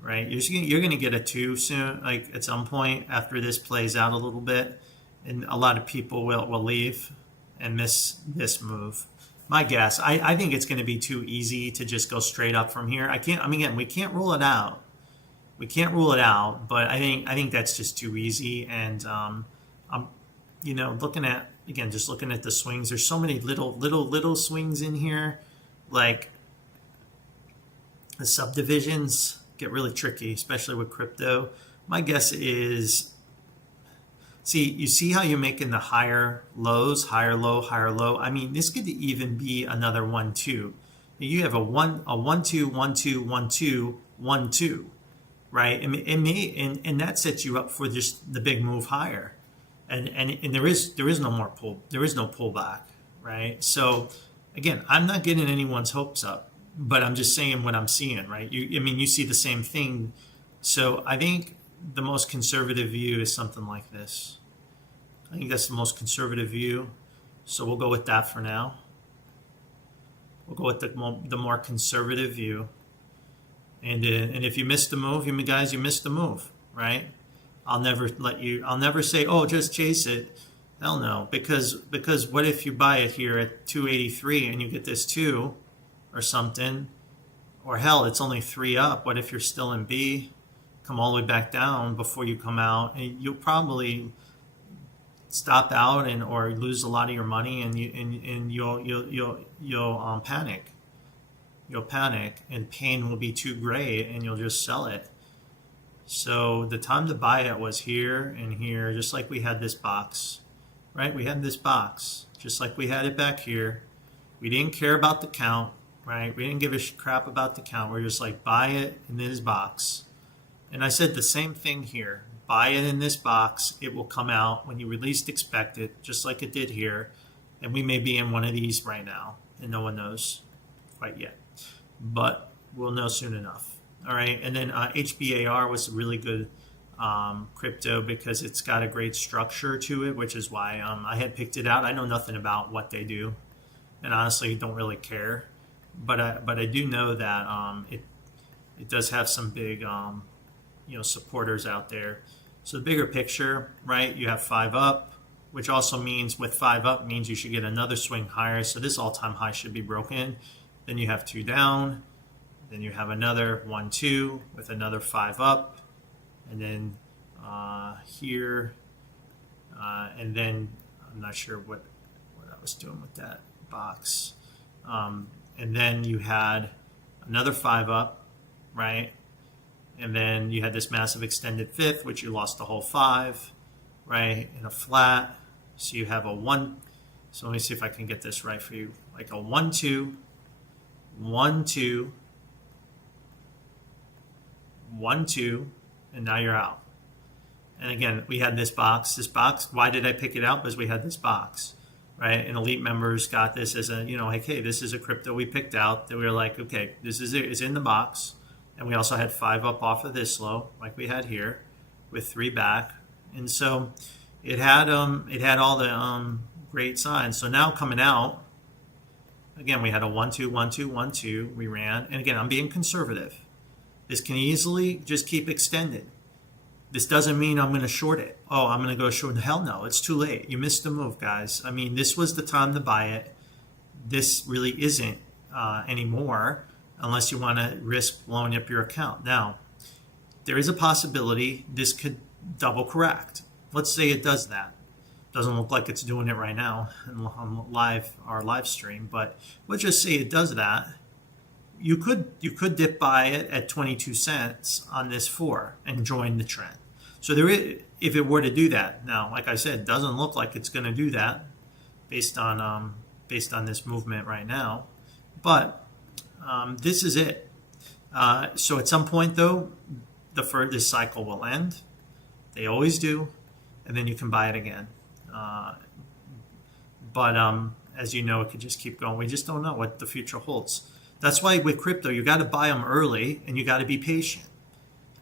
right? You're going to get a 2 soon, like at some point after this plays out a little bit, and a lot of people will leave and miss this move. My guess, I think it's going to be too easy to just go straight up from here. Again, we can't rule it out. We can't rule it out, but I think that's just too easy, and looking at, again, just looking at the swings, there's so many little swings in here. Like, the subdivisions get really tricky, especially with crypto. My guess is, you see how you're making the higher lows, higher low, higher low. I mean, this could even be another 1-2. You have a 1-2, 1-2, 1-2, 1-2, right? I mean, it may, and that sets you up for just the big move higher. And there is no pullback, right? So again, I'm not getting anyone's hopes up, but I'm just saying what I'm seeing, right? You see the same thing. So I think the most conservative view is something like this. I think that's the most conservative view. So we'll go with that for now. We'll go with the more conservative view. And if you missed the move, you missed the move, right? I'll never say, oh, just chase it. Hell no, because what if you buy it here at 283 and you get this 2 or something, or hell, it's only 3 up. What if you're still in B, come all the way back down before you come out, and you'll probably stop out or lose a lot of your money, and you'll panic. You'll panic, and pain will be too great, and you'll just sell it. So the time to buy it was here and here, just like we had this box, right? We had this box, just like we had it back here. We didn't care about the count, right? We didn't give a crap about the count. We're just like, buy it in this box. And I said the same thing here. Buy it in this box. It will come out when you least expect it, just like it did here. And we may be in one of these right now, and no one knows quite yet. But we'll know soon enough. All right, and then HBAR was a really good crypto because it's got a great structure to it, which is why I had picked it out. I know nothing about what they do, and honestly don't really care. But I do know that it does have some big supporters out there. So the bigger picture, right? You have 5 up, which also means with 5 up means you should get another swing higher. So this all-time high should be broken. Then you have 2 down. Then you have another 1-2 with another 5 up, and then here, and then I'm not sure what I was doing with that box. And then you had another 5 up, right? And then you had this massive extended 5th, which you lost the whole 5, right? In a flat. So you have a 1. So let me see if I can get this right for you. Like a 1-2, 1-2, 1-2, and now you're out. And again, we had this box. This box, why did I pick it out? Because we had this box, right? And elite members got this as a, like, hey, this is a crypto we picked out that we were like, okay, this is it. It's in the box. And we also had 5 up off of this low, like we had here, with 3 back. And so it had all the great signs. So now coming out, again, we had a 1-2, 1-2, 1-2. We ran, and again, I'm being conservative. This can easily just keep extended. This doesn't mean I'm going to short it. Oh, I'm going to go short. Hell no, it's too late. You missed the move, guys. I mean, this was the time to buy it. This really isn't anymore unless you want to risk blowing up your account. Now, there is a possibility this could double correct. Let's say it does that. Doesn't look like it's doing it right now on our live stream, but let's just say it does that. You could dip by it at 22 cents on this 4 and join the trend. So there is, if it were to do that. Now, like I said, it doesn't look like it's going to do that based on this movement right now. But this is it. So at some point, though, this cycle will end. They always do, and then you can buy it again. But as you know, it could just keep going. We just don't know what the future holds. That's why with crypto, you got to buy them early and you got to be patient.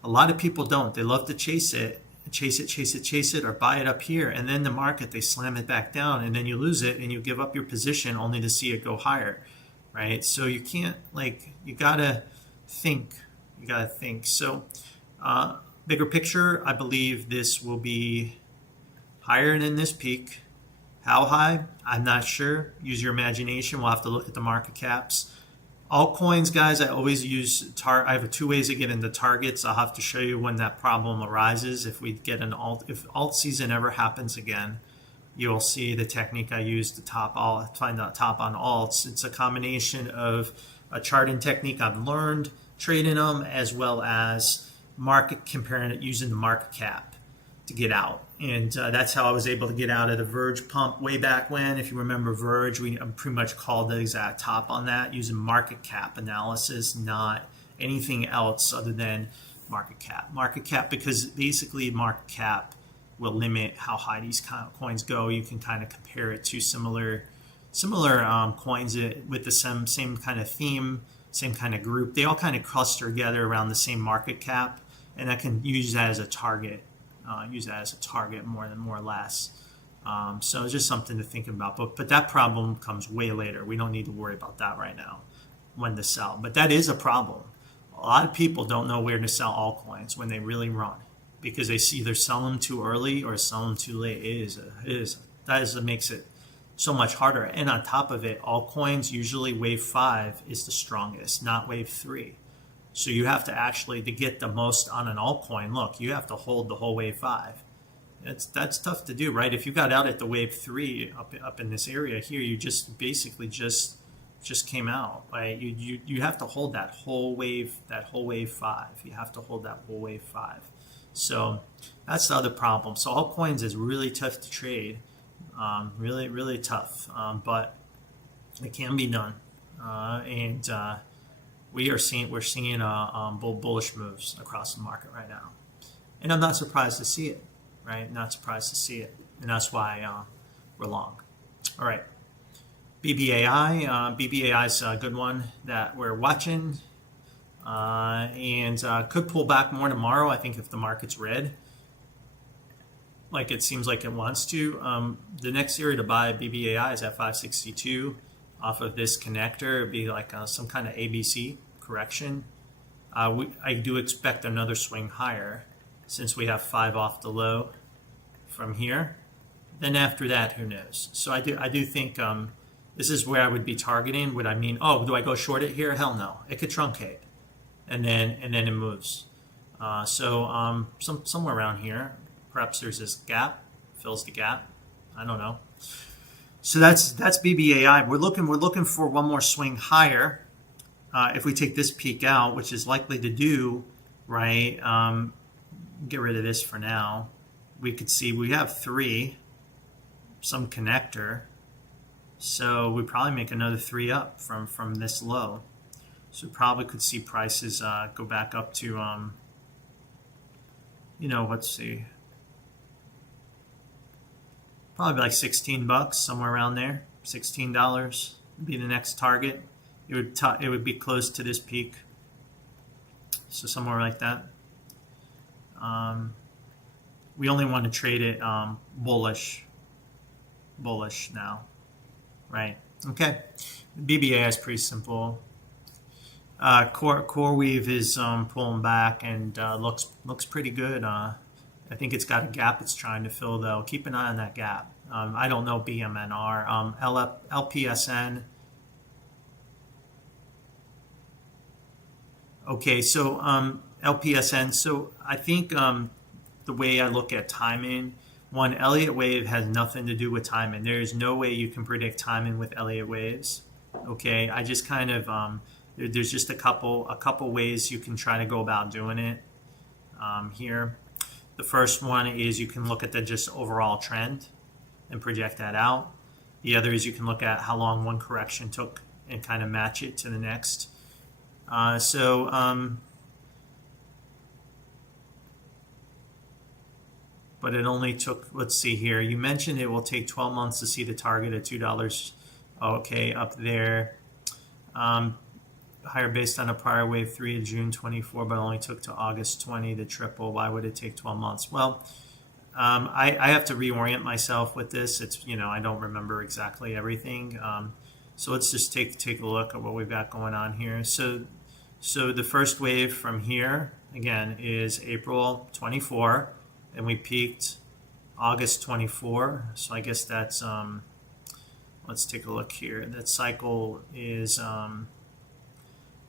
A lot of people don't. They love to chase it, or buy it up here. And then the market, they slam it back down and then you lose it and you give up your position only to see it go higher, right? So you can't, you got to think. You got to think. So bigger picture, I believe this will be higher than this peak. How high? I'm not sure. Use your imagination. We'll have to look at the market caps. Altcoins, guys, I always use I have 2 ways to get into targets. I'll have to show you when that problem arises. If we get if alt season ever happens again, you'll see the technique I use to find the top on alts. It's a combination of a charting technique I've learned trading them, as well as market comparing it using the market cap to get out. And that's how I was able to get out of the Verge pump way back when. If you remember Verge, we pretty much called the exact top on that using market cap analysis, not anything else other than market cap. Market cap, because basically market cap will limit how high these kind of coins go. You can kind of compare it to similar coins with the same kind of theme, same kind of group. They all kind of cluster together around the same market cap, and I can use that as a target. More or less. So it's just something to think about. But that problem comes way later. We don't need to worry about that right now, when to sell. But that is a problem. A lot of people don't know where to sell altcoins when they really run, because they either sell them too early or sell them too late. That makes it so much harder. And on top of it, altcoins, usually wave 5 is the strongest, not wave 3. So you have to actually, to get the most on an altcoin, look, you have to hold the whole wave 5. That's tough to do, right? If you got out at the wave 3 up in this area here, you just basically just came out, right? You have to hold that whole wave 5. You have to hold that whole wave 5. So that's the other problem. So altcoins is really tough to trade, really, really tough, but it can be done, and we're seeing bullish moves across the market right now, and I'm not surprised to see it, right? Not surprised to see it, and that's why we're long. All right, BBAI. BBAI is a good one that we're watching, and could pull back more tomorrow, I think, if the market's red, like it seems like it wants to. The next area to buy BBAI is at 562 off of this connector. It'd be like some kind of ABC correction. I do expect another swing higher, since we have 5 off the low from here. Then after that, who knows? So I do think this is where I would be targeting. Would I mean, oh, do I go short it here? Hell no. It could truncate, and then it moves. Somewhere around here, perhaps there's this gap, fills the gap. I don't know. So that's BBAI. We're looking for one more swing higher. If we take this peak out, which is likely to do, right? Get rid of this for now. We could see we have 3, some connector. So we probably make another 3 up from this low. So we probably could see prices go back up to, let's see. Probably like $16, somewhere around there. $16 would be the next target. It would be close to this peak. So somewhere like that. We only want to trade it bullish now, right? Okay. BBA is pretty simple. CoreWeave is pulling back and looks pretty good. I think it's got a gap it's trying to fill, though. Keep an eye on that gap. I don't know BMNR. LPSN. Okay, so LPSN. So I think the way I look at timing, one, Elliott wave has nothing to do with timing. There is no way you can predict timing with Elliott waves. Okay, I just kind of there's just a couple ways you can try to go about doing it here. The first one is you can look at the just overall trend and project that out. The other is you can look at how long one correction took and kind of match it to the next. But it only took, let's see here. You mentioned it will take 12 months to see the target at $2. Okay, up there. Higher based on a prior wave 3 of June 24, but only took to August 20, the triple. Why would it take 12 months? Well, I have to reorient myself with this. It's, I don't remember exactly everything. So let's just take a look at what we've got going on here. So the first wave from here, again, is April 24, and we peaked August 24. So I guess that's, let's take a look here. That cycle is,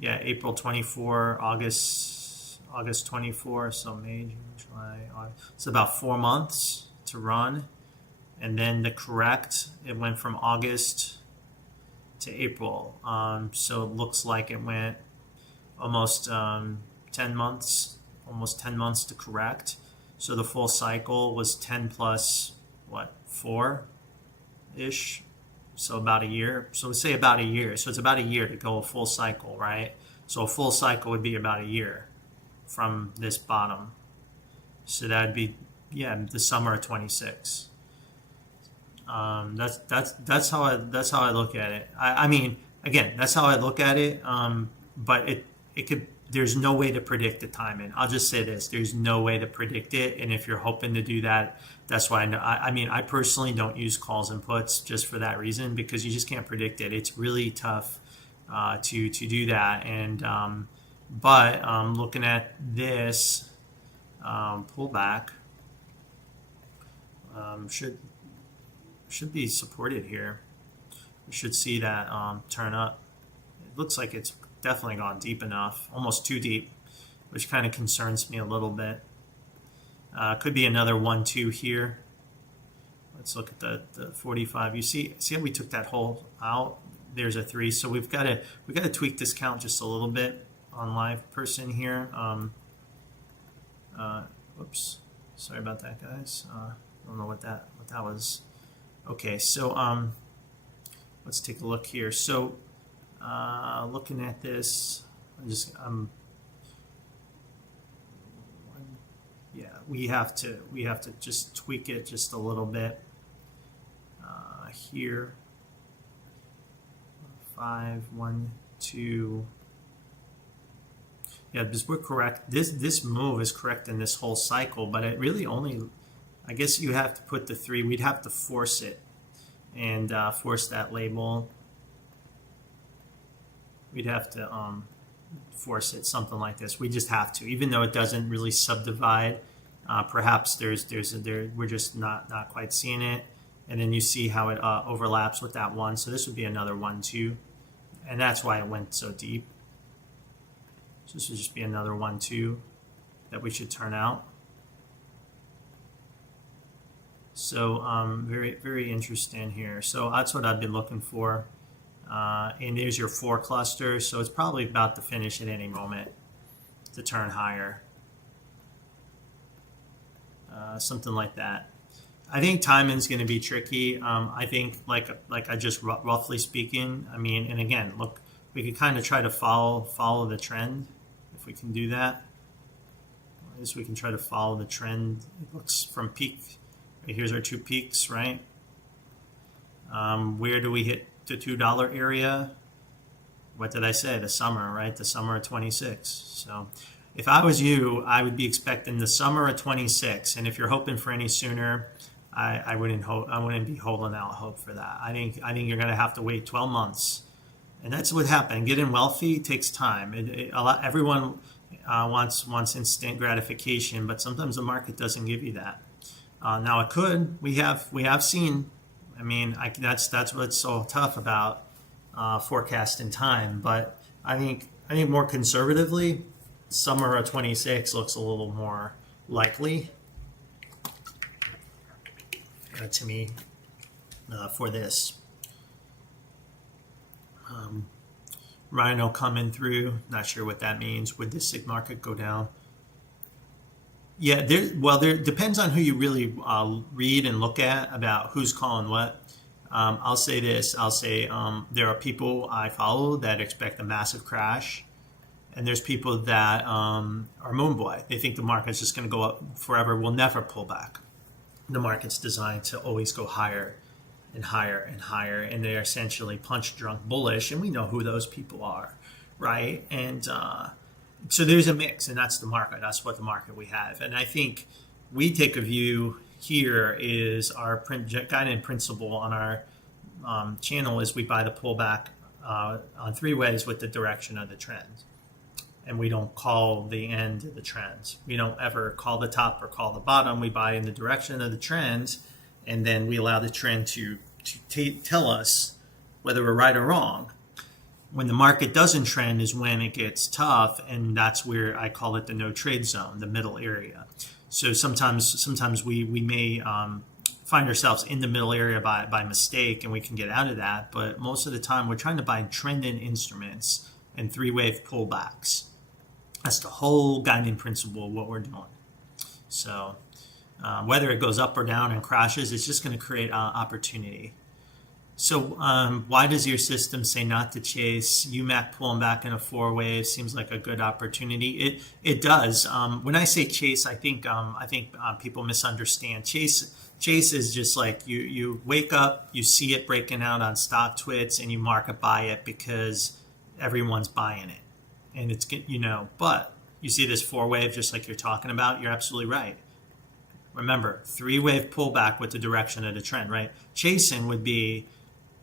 April 24, August 24, so May, June, July, August. It's about 4 months to run. And then the correct, it went from August to April. So it looks like it went almost 10 months, almost 10 months to correct. So the full cycle was 10 plus, what, 4-ish? So about a year. So we say about a year. So it's about a year to go a full cycle, right? So a full cycle would be about a year from this bottom. So that'd be, yeah, the summer of 26. That's how I look at it. I mean, again, that's how I look at it. But it could. There's no way to predict the timing. I'll just say this: there's no way to predict it. And if you're hoping to do that, that's why I mean, I personally don't use calls and puts just for that reason, because you just can't predict it. It's really tough to do that. And but looking at this pullback, should be supported here. We should see that turn up. It looks like it's definitely gone deep enough, almost too deep, which kind of concerns me a little bit. Could be another 1-2 here. Let's look at the 45. You see how we took that hole out? There's a 3. So we got to tweak this count just a little bit on live person here. Whoops, sorry about that, guys. I don't know what that was. Okay, so let's take a look here. So looking at this, we have to just tweak it just a little bit here. 5, 1, 2. Yeah, because we're correct. This move is correct in this whole cycle, but it really only, I guess you have to put the 3. We'd have to force it and force that label. We'd have to force it, something like this. We just have to, even though it doesn't really subdivide. Perhaps we're just not quite seeing it. And then you see how it overlaps with that 1. So this would be another 1-2, and that's why it went so deep. So this would just be another 1-2 that we should turn out. So very, very interesting here. So that's what I've been looking for. And there's your 4 cluster. So it's probably about to finish at any moment to turn higher. Something like that. I think timing's going to be tricky. I think, like I just roughly speaking, I mean, and again, look, we could kind of try to follow the trend if we can do that. At least we can try to follow the trend. It looks from peak. Here's our 2 peaks, right? Where do we hit the $2 area? What did I say? The summer, right? The summer of 26. So if I was you, I would be expecting the summer of 26. And if you're hoping for any sooner, I wouldn't be holding out hope for that. I think you're going to have to wait 12 months. And that's what happened. Getting wealthy takes time. Everyone wants instant gratification, but sometimes the market doesn't give you that. Now it could. We have seen. I mean, that's what's so tough about forecasting time. But I think more conservatively, summer of 26 looks a little more likely to me for this. Rhino coming through. Not sure what that means. Would the SIG market go down? Yeah, there depends on who you really read and look at about who's calling what. I'll say this. I'll say there are people I follow that expect a massive crash, and there's people that are moonboy. They think the market's just going to go up forever. Will never pull back. The market's designed to always go higher and higher and higher, and they're essentially punch drunk bullish, and we know who those people are, right? And so there's a mix, and that's the market. That's what the market we have. And I think we take a view here is our guiding principle on our channel is we buy the pullback on 3 ways with the direction of the trend. And we don't call the end of the trends. We don't ever call the top or call the bottom. We buy in the direction of the trends, and then we allow the trend to tell us whether we're right or wrong. When the market doesn't trend is when it gets tough, and that's where I call it the no trade zone, the middle area. So sometimes we may find ourselves in the middle area by mistake, and we can get out of that. But most of the time, we're trying to buy trend-in instruments and three-wave pullbacks. That's the whole guiding principle of what we're doing. So whether it goes up or down and crashes, it's just going to create opportunity. So why does your system say not to chase? UMAC pulling back in a four-wave seems like a good opportunity. It does. When I say chase, I think people misunderstand. Chase is just like you wake up, you see it breaking out on stock twits, and you market buy it because everyone's buying it, and it's But you see this four-wave, just like you're talking about. You're absolutely right. Remember, three-wave pullback with the direction of the trend, right? Chasing would be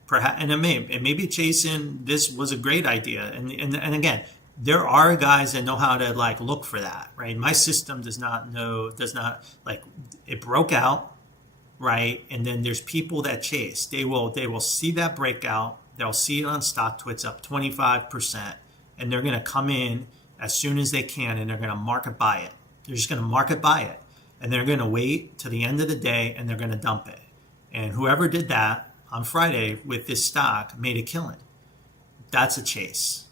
perhaps, and it may be chasing. This was a great idea, and again, there are guys that know how to like look for that, right? My system does not like it broke out, right? And then there's people that chase. They will see that breakout. They'll see it on stock twits up 25%, and they're going to come in as soon as they can, and they're going to market buy it. They're just going to market buy it, and they're going to wait to the end of the day, and they're going to dump it. And whoever did that on Friday with this stock made a killing. That's a chase,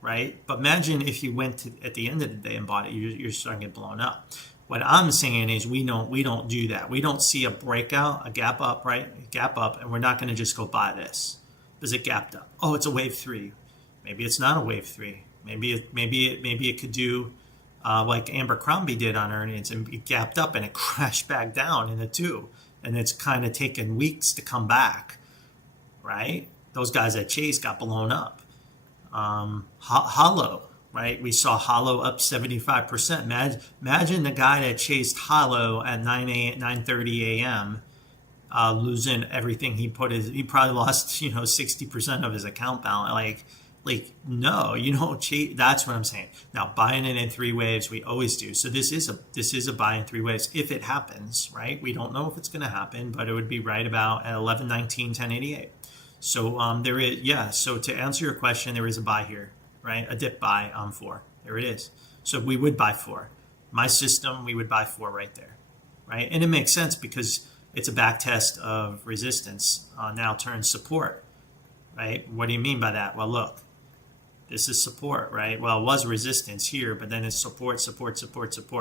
right? But imagine if you went at the end of the day and bought it, you're starting to get blown up. What I'm saying is we don't do that. We don't see a breakout, a gap up, right? A gap up, and we're not going to just go buy this because it gapped up. Oh, it's a wave three. Maybe it's not a wave three. Maybe it could do like Abercrombie did on earnings, and it gapped up and it crashed back down in the two, and it's kind of taken weeks to come back, right? Those guys at Chase got blown up. Hollow, right? We saw Hollow up 75%. Imagine the guy that chased Hollow at 9:30 a.m. Losing everything he put. He probably lost 60% of his account balance. Like no, you don't cheat. That's what I'm saying. Now buying it in three waves, we always do. So this is a buy in three waves if it happens, right? We don't know if it's going to happen, but it would be right about at 11:19, 10:88. So there is, yeah. So to answer your question, there is a buy here, right? A dip buy on 4. There it is. So we would buy 4. My system, we would buy 4 right there, right? And it makes sense because it's a back test of resistance now turns support, right? What do you mean by that? Well, look. This is support, right? Well, it was resistance here, but then it's support,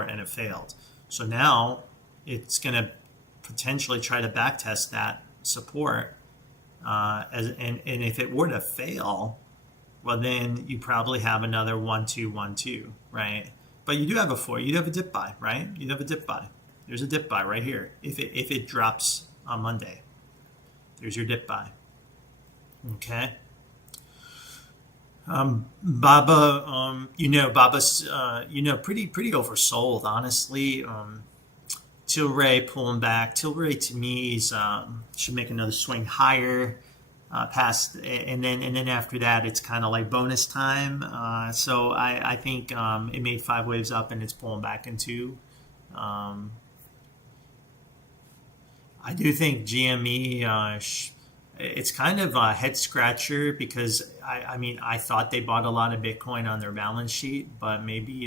and it failed. So now it's going to potentially try to backtest that support. And if it were to fail, well, then you probably have another 1, 2, 1, 2, right? But you do have a 4. You have a dip buy, right? You have a dip buy. There's a dip buy right here. If it drops on Monday, there's your dip buy. Okay. Baba, Baba's, pretty oversold, honestly. Tilray pulling back. Tilray to me is, should make another swing higher, past, and then after that, it's kind of like bonus time. So I think, it made 5 waves up and it's pulling back in 2. I do think GME, it's kind of a head scratcher because I thought they bought a lot of Bitcoin on their balance sheet, but maybe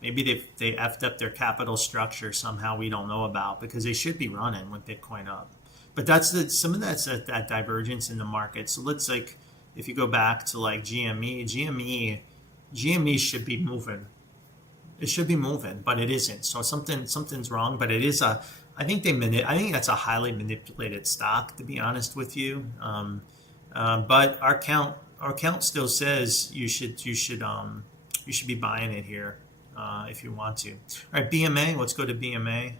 they effed up their capital structure somehow we don't know about because they should be running with Bitcoin up. But that's some of that's that divergence in the market. So let's if you go back to GME should be moving. It should be moving, but it isn't. So something's wrong. But it is I think that's a highly manipulated stock, to be honest with you. But our count still says you should be buying it here if you want to. All right, BMA. Let's go to BMA.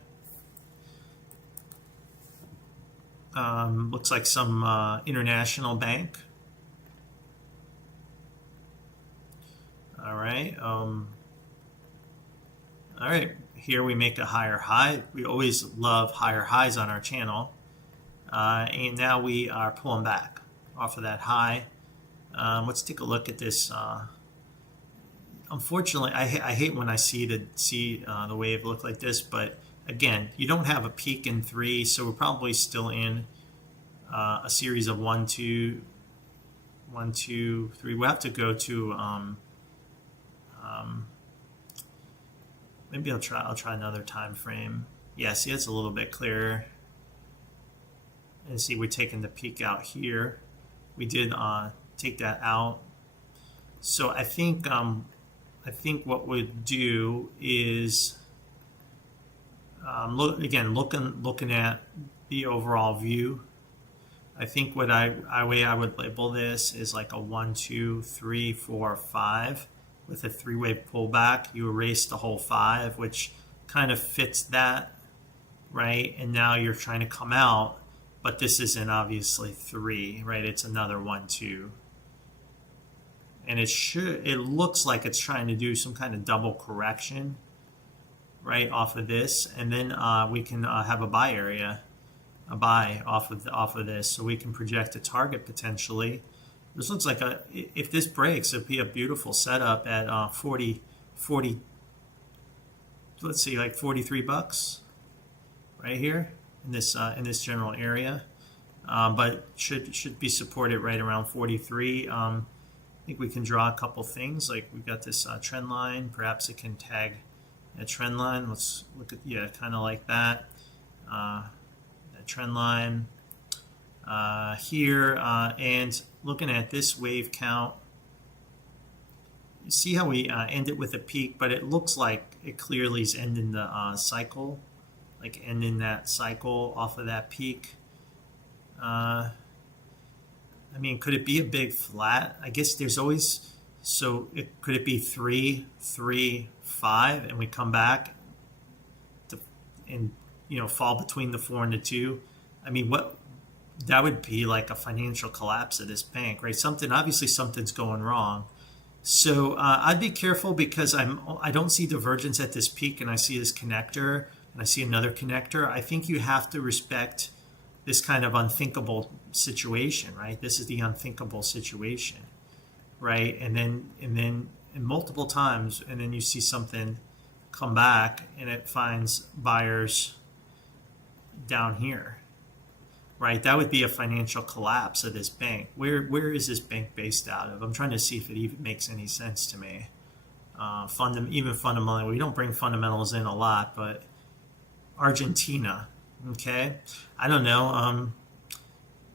Looks like some international bank. All right. All right. Here we make a higher high. We always love higher highs on our channel. And now we are pulling back off of that high. Let's take a look at this. Unfortunately, I hate when I see the wave look like this, but again, you don't have a peak in 3, so we're probably still in a series of 1, 2, 1, 2, 3. We'll have to go to maybe I'll try another time frame. Yeah, see, it's a little bit clearer. and see, we're taking the peak out here. We did take that out. So I think what we'll do is looking at the overall view. I think what way I would label this is like a 1, 2, 3, 4, 5 with a 3-wave pullback. You erase the whole 5, which kind of fits that, right? And now you're trying to come out, but this isn't obviously 3, right? It's another 1, 2. And it looks like it's trying to do some kind of double correction, right, off of this, and then we can have a buy area, a buy off of this, so we can project a target potentially. This looks like if this breaks, it'd be a beautiful setup at 40, let's see, like $43 right here in this general area, but should be supported right around 43. I think we can draw a couple things, like we've got this trend line. Perhaps it can tag a trend line. Let's look at, yeah, kind of like that. That trend line here, and looking at this wave count, you see how we end it with a peak, but it looks like it clearly is ending the cycle, like ending that cycle off of that peak. I mean, could it be a big flat? I guess there's always, so could it be 3, 3, 5, and we come back and fall between the 4 and the 2? I mean, that would be like a financial collapse of this bank, right? Obviously something's going wrong. So I'd be careful, because I don't see divergence at this peak, and I see this connector, and I see another connector. I think you have to respect this kind of unthinkable situation, right? This is the unthinkable situation, right? And multiple times, and then you see something come back, and it finds buyers down here, right? That would be a financial collapse of this bank. Where is this bank based out of? I'm trying to see if it even makes any sense to me. Even fundamentally, we don't bring fundamentals in a lot, but Argentina. Okay, I don't know.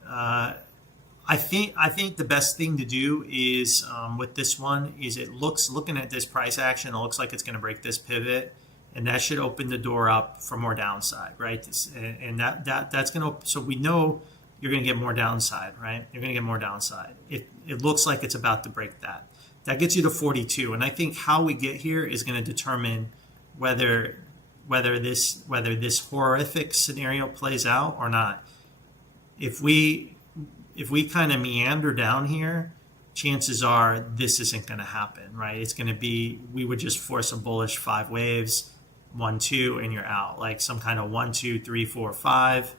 I think the best thing to do is with this one is looking at this price action, it looks like it's going to break this pivot, and that should open the door up for more downside, right? That's going to, so we know you're going to get more downside, right? You're going to get more downside. It looks like it's about to break that. That gets you to 42, and I think how we get here is going to determine whether this horrific scenario plays out or not. If we kind of meander down here, chances are this isn't going to happen, right? It's going to be, we would just force a bullish 5 waves, 1, 2, and you're out. Like some kind of 1, 2, 3, 4, 5,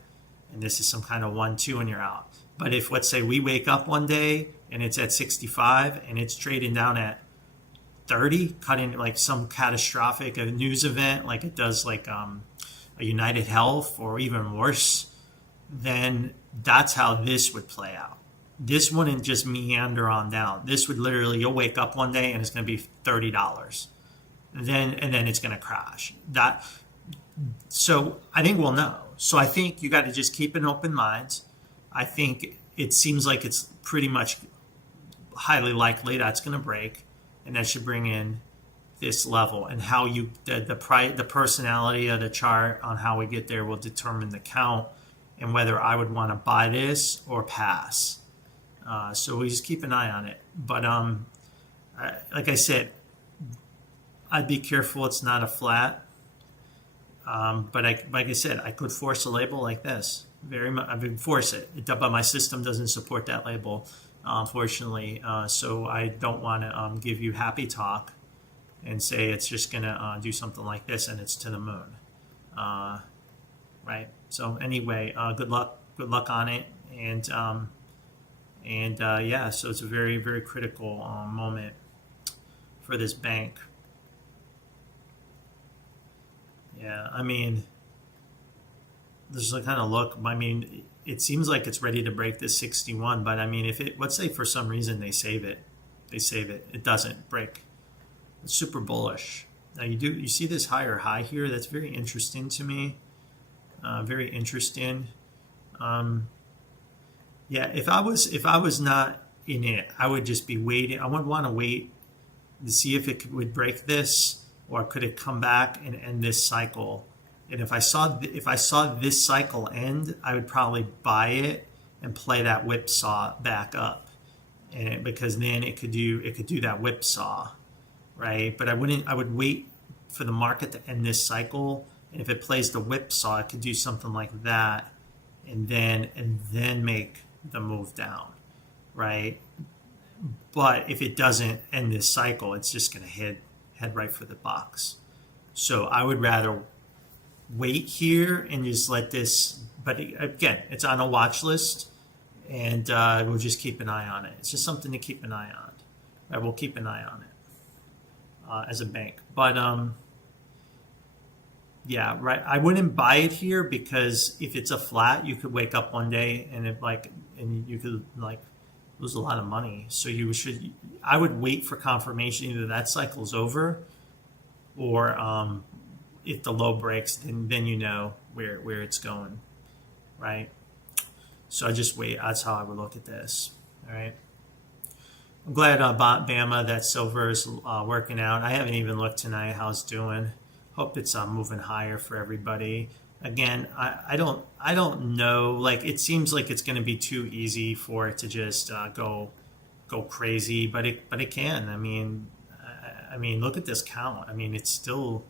and this is some kind of 1, 2, and you're out. But if, let's say, we wake up one day and it's at 65 and it's trading down at 30, cutting like some catastrophic news event, like it does like a United Health or even worse, then that's how this would play out. This wouldn't just meander on down. This would literally, you'll wake up one day and it's going to be $30. And then it's going to crash. So I think we'll know. So I think you got to just keep an open mind. I think it seems like it's pretty much highly likely that's going to break, and that should bring in this level. And how the personality of the chart on how we get there will determine the count and whether I would want to buy this or pass. So we just keep an eye on it. But like I said, I'd be careful it's not a flat. But like I said, I could force a label like this. I would force it. But my system doesn't support that label, unfortunately. So I don't want to give you happy talk and say it's just going to do something like this and it's to the moon. Right? So anyway, good luck on it. And yeah, so it's a very, very critical moment for this bank. Yeah, I mean, this is a kind of look. I mean, it seems like it's ready to break this 61, but I mean, let's say for some reason they save it, it doesn't break. It's super bullish. Now you see this higher high here. That's very interesting to me. Very interesting. Yeah, if I was not in it, I would just be waiting. I would want to wait to see if it would break this, or could it come back and end this cycle. And if I saw this cycle end, I would probably buy it and play that whipsaw back up, and because then it could do that whipsaw, right? But I would wait for the market to end this cycle, and if it plays the whipsaw, it could do something like that, and then make the move down, right? But if it doesn't end this cycle, it's just going to head right for the box. So I would rather wait here and just let this. But again, it's on a watch list, and we'll just keep an eye on it. It's just something to keep an eye on. Right, we'll keep an eye on it as a bank. But yeah, right. I wouldn't buy it here because if it's a flat, you could wake up one day and you could lose a lot of money. So I would wait for confirmation either that cycle's over, or if the low breaks, then you know where it's going, right? So I just wait. That's how I would look at this. All right. I'm glad Bama that silver is working out. I haven't even looked tonight how it's doing. Hope it's moving higher for everybody. Again, I don't know. Like, it seems like it's going to be too easy for it to just go crazy, but it can. I mean, look at this count. I mean, it still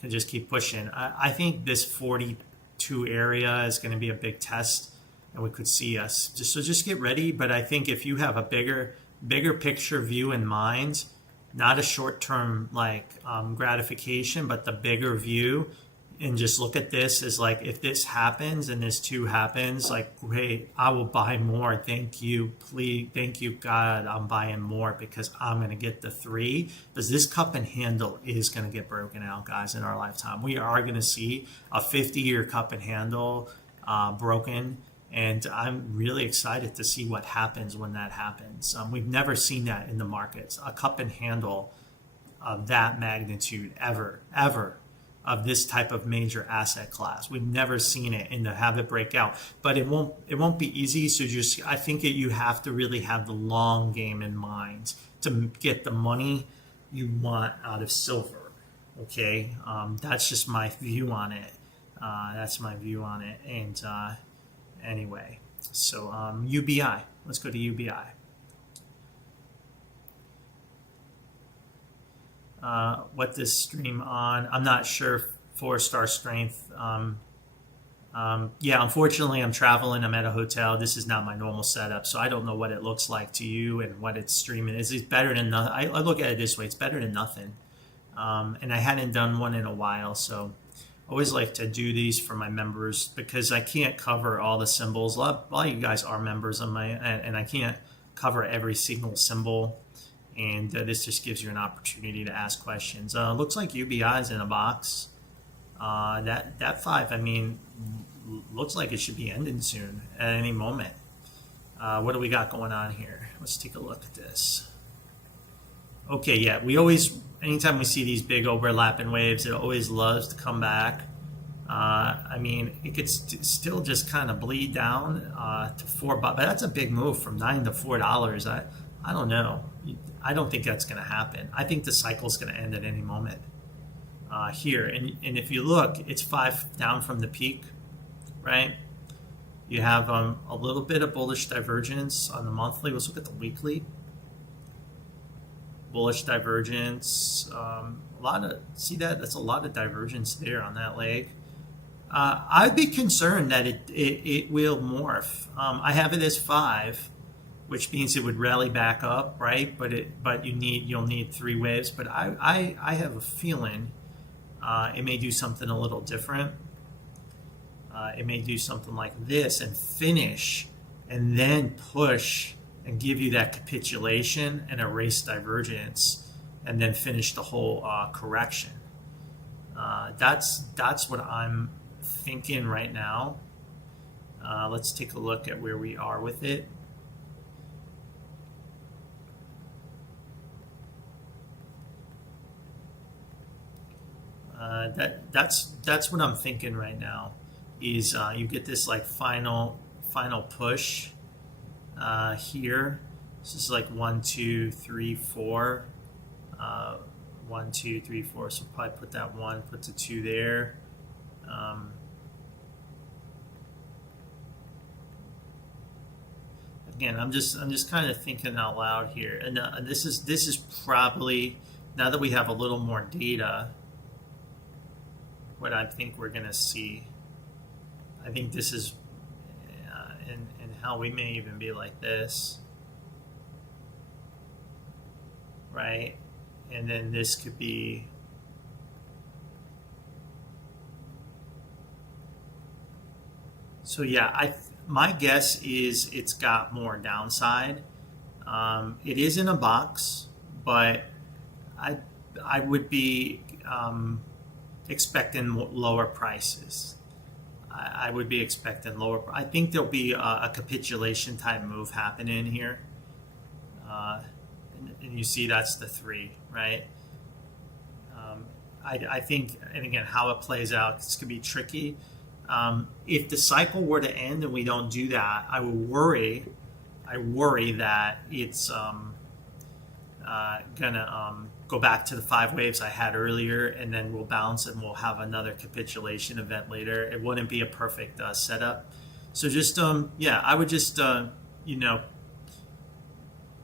can just keep pushing. I think this 42 area is going to be a big test, and we could see us. Just get ready. But I think if you have a bigger picture view in mind, not a short-term gratification, but the bigger view, and just look at this as like, if this happens and this too happens, like, great, I will buy more. Thank you, please, thank you, God, I'm buying more because I'm going to get the 3. Because this cup and handle is going to get broken out, guys, in our lifetime. We are going to see a 50-year cup and handle broken. And I'm really excited to see what happens when that happens. We've never seen that in the markets, a cup and handle of that magnitude ever, of this type of major asset class. We've never seen it, and to have it break out. But it won't be easy. So I think you have to really have the long game in mind to get the money you want out of silver. Okay, that's just my view on it. And anyway, so UBI. Let's go to UBI. What this stream on? I'm not sure. 4-star strength. Yeah, unfortunately, I'm traveling. I'm at a hotel. This is not my normal setup, so I don't know what it looks like to you and what it's streaming is. It's better than nothing. I look at it this way: it's better than nothing. And I hadn't done one in a while, so I always like to do these for my members because I can't cover all the symbols. A lot of you guys are members of and I can't cover every single symbol. And this just gives you an opportunity to ask questions. Looks like UBI is in a box. That 5, I mean, looks like it should be ending soon at any moment. What do we got going on here? Let's take a look at this. Okay, yeah, anytime we see these big overlapping waves, it always loves to come back. I mean, it could still just kind of bleed down to $4, but that's a big move from $9 to $4. I don't know. I don't think that's going to happen. I think the cycle is going to end at any moment here. And if you look, it's 5 down from the peak, right? You have a little bit of bullish divergence on the monthly. Let's look at the weekly. Bullish divergence. That's a lot of divergence there on that leg. I'd be concerned that it will morph. I have it as 5, which means it would rally back up, right? But you'll need 3 waves. But I have a feeling it may do something a little different. It may do something like this and finish, and then push and give you that capitulation and erase divergence, and then finish the whole correction. That's what I'm thinking right now. Let's take a look at where we are with it. That's what I'm thinking right now. Is you get this like final push, here. This is like 1, 2, 3, 4. 1, 2, 3, 4. So probably put that 1, put the 2 there. Again, I'm just kind of thinking out loud here, and this is probably, now that we have a little more data, what I think we're going to see. I think this is, and how we may even be like this, right? And then this could be, so yeah, my guess is it's got more downside. It is in a box, but I would be expecting lower prices. I would be expecting lower. I think there'll be a capitulation type move happening here, and you see that's the 3, right? I think, and again, how it plays out, this could be tricky. If the cycle were to end and we don't do that, I worry that it's gonna go back to the 5 waves I had earlier, and then we'll bounce and we'll have another capitulation event later. It wouldn't be a perfect setup. So just yeah, I would just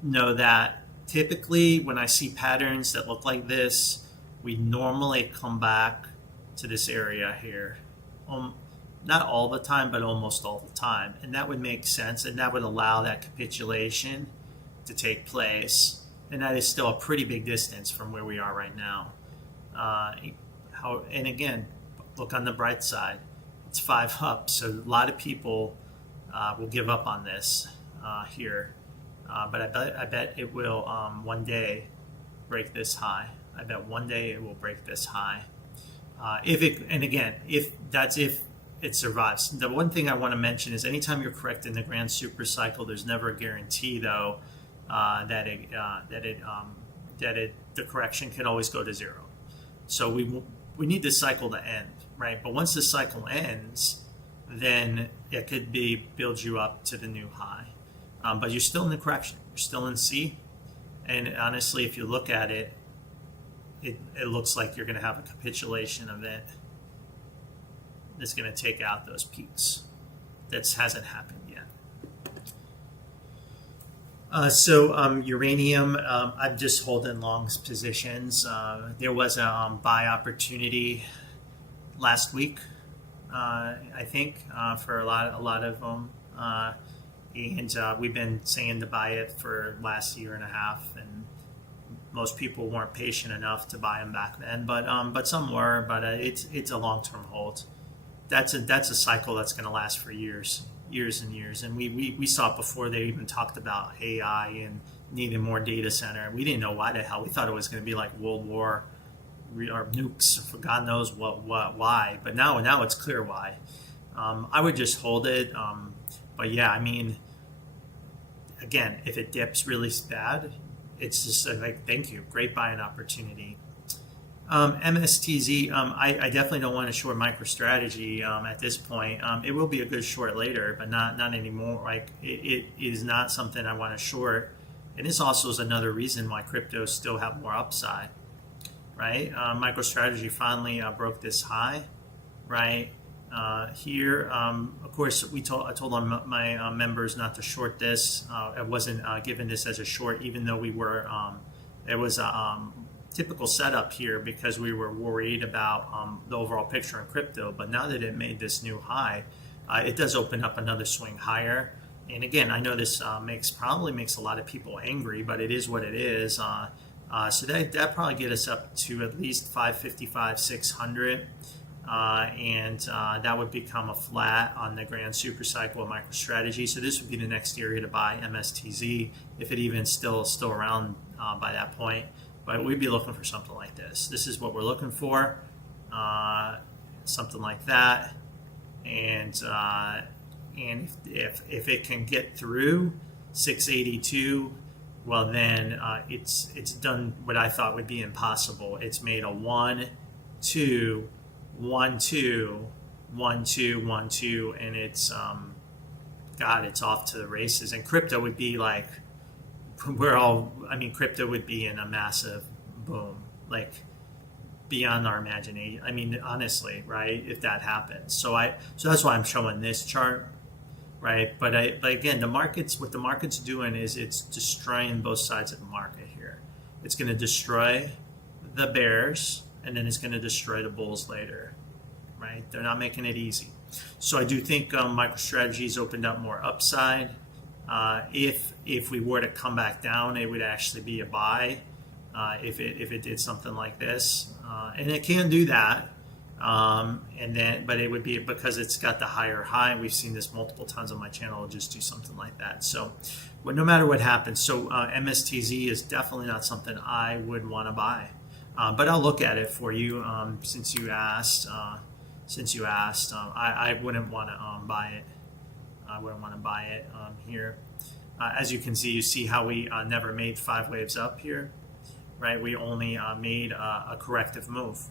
know that typically when I see patterns that look like this, we normally come back to this area here. Not all the time, but almost all the time. And that would make sense, and that would allow that capitulation to take place. And that is still a pretty big distance from where we are right now. And again, look on the bright side. It's 5 up, so a lot of people will give up on this here. But I bet it will one day break this high. I bet one day it will break this high. If it survives. The one thing I want to mention is anytime you're correct in the grand super cycle, there's never a guarantee though that the correction can always go to 0. So we need this cycle to end, right? But once the cycle ends, then it could build you up to the new high. But you're still in the correction. You're still in C. And honestly, if you look at it, it looks like you're going to have a capitulation event that's going to take out those peaks. That hasn't happened yet. Uranium, I'm just holding long positions. There was a buy opportunity last week, I think, for a lot of them. And we've been saying to buy it for last year and a half, and most people weren't patient enough to buy them back then, but some were. But it's a long-term hold. That's a cycle that's going to last for years and years. And we saw it before they even talked about AI and needing more data center. We didn't know why the hell. We thought it was going to be like World War or nukes for God knows why. But now it's clear why. I would just hold it. But yeah, I mean, again, if it dips really bad, it's just like, thank you, great buying opportunity. MSTZ, I definitely don't want to short MicroStrategy at this point. It will be a good short later, but not anymore. Like it is not something I want to short. And this also is another reason why cryptos still have more upside, right? MicroStrategy finally broke this high, right? Here, of course, I told my members not to short this. I wasn't given this as a short, even though we were. It was a typical setup here because we were worried about the overall picture in crypto. But now that it made this new high, it does open up another swing higher. And again, I know this probably makes a lot of people angry, but it is what it is. So that probably get us up to at least 555, 600. And that would become a flat on the grand super cycle of MicroStrategy. So this would be the next area to buy MSTZ if it even still around by that point. But we'd be looking for something like this. This is what we're looking for, something like that. And if it can get through 682, well then it's done what I thought would be impossible. It's made a 1, 2, 1, 2, 1, 2, 1, 2, and it's God, it's off to the races. And crypto would be like, crypto would be in a massive boom, like beyond our imagination. I mean, honestly, right? If that happens, so that's why I'm showing this chart, right? But again, what the market's doing is it's destroying both sides of the market here. It's going to destroy the bears, and then it's going to destroy the bulls later, right? They're not making it easy. So I do think MicroStrategy's opened up more upside. If we were to come back down, it would actually be a buy. If it did something like this, and it can do that, but it would be because it's got the higher high. We've seen this multiple times on my channel. It'll just do something like that. So, but no matter what happens, so MSTZ is definitely not something I would want to buy. But I'll look at it for you since you asked. I wouldn't want to buy it. I wouldn't want to buy it here. As you can see, you see how we never made 5 waves up here, right? We only made a corrective move,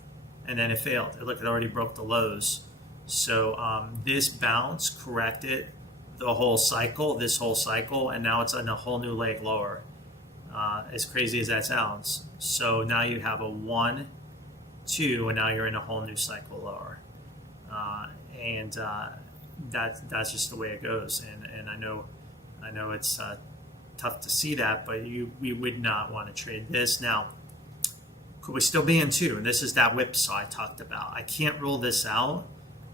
and then it failed. Look, it already broke the lows. So this bounce corrected the whole cycle, this whole cycle, and now it's on a whole new leg lower. As crazy as that sounds. So now you have a 1, 2, and now you're in a whole new cycle lower. That's just the way it goes. And I know it's tough to see that, but we would not want to trade this. Now, could we still be in 2? And this is that whipsaw I talked about. I can't rule this out,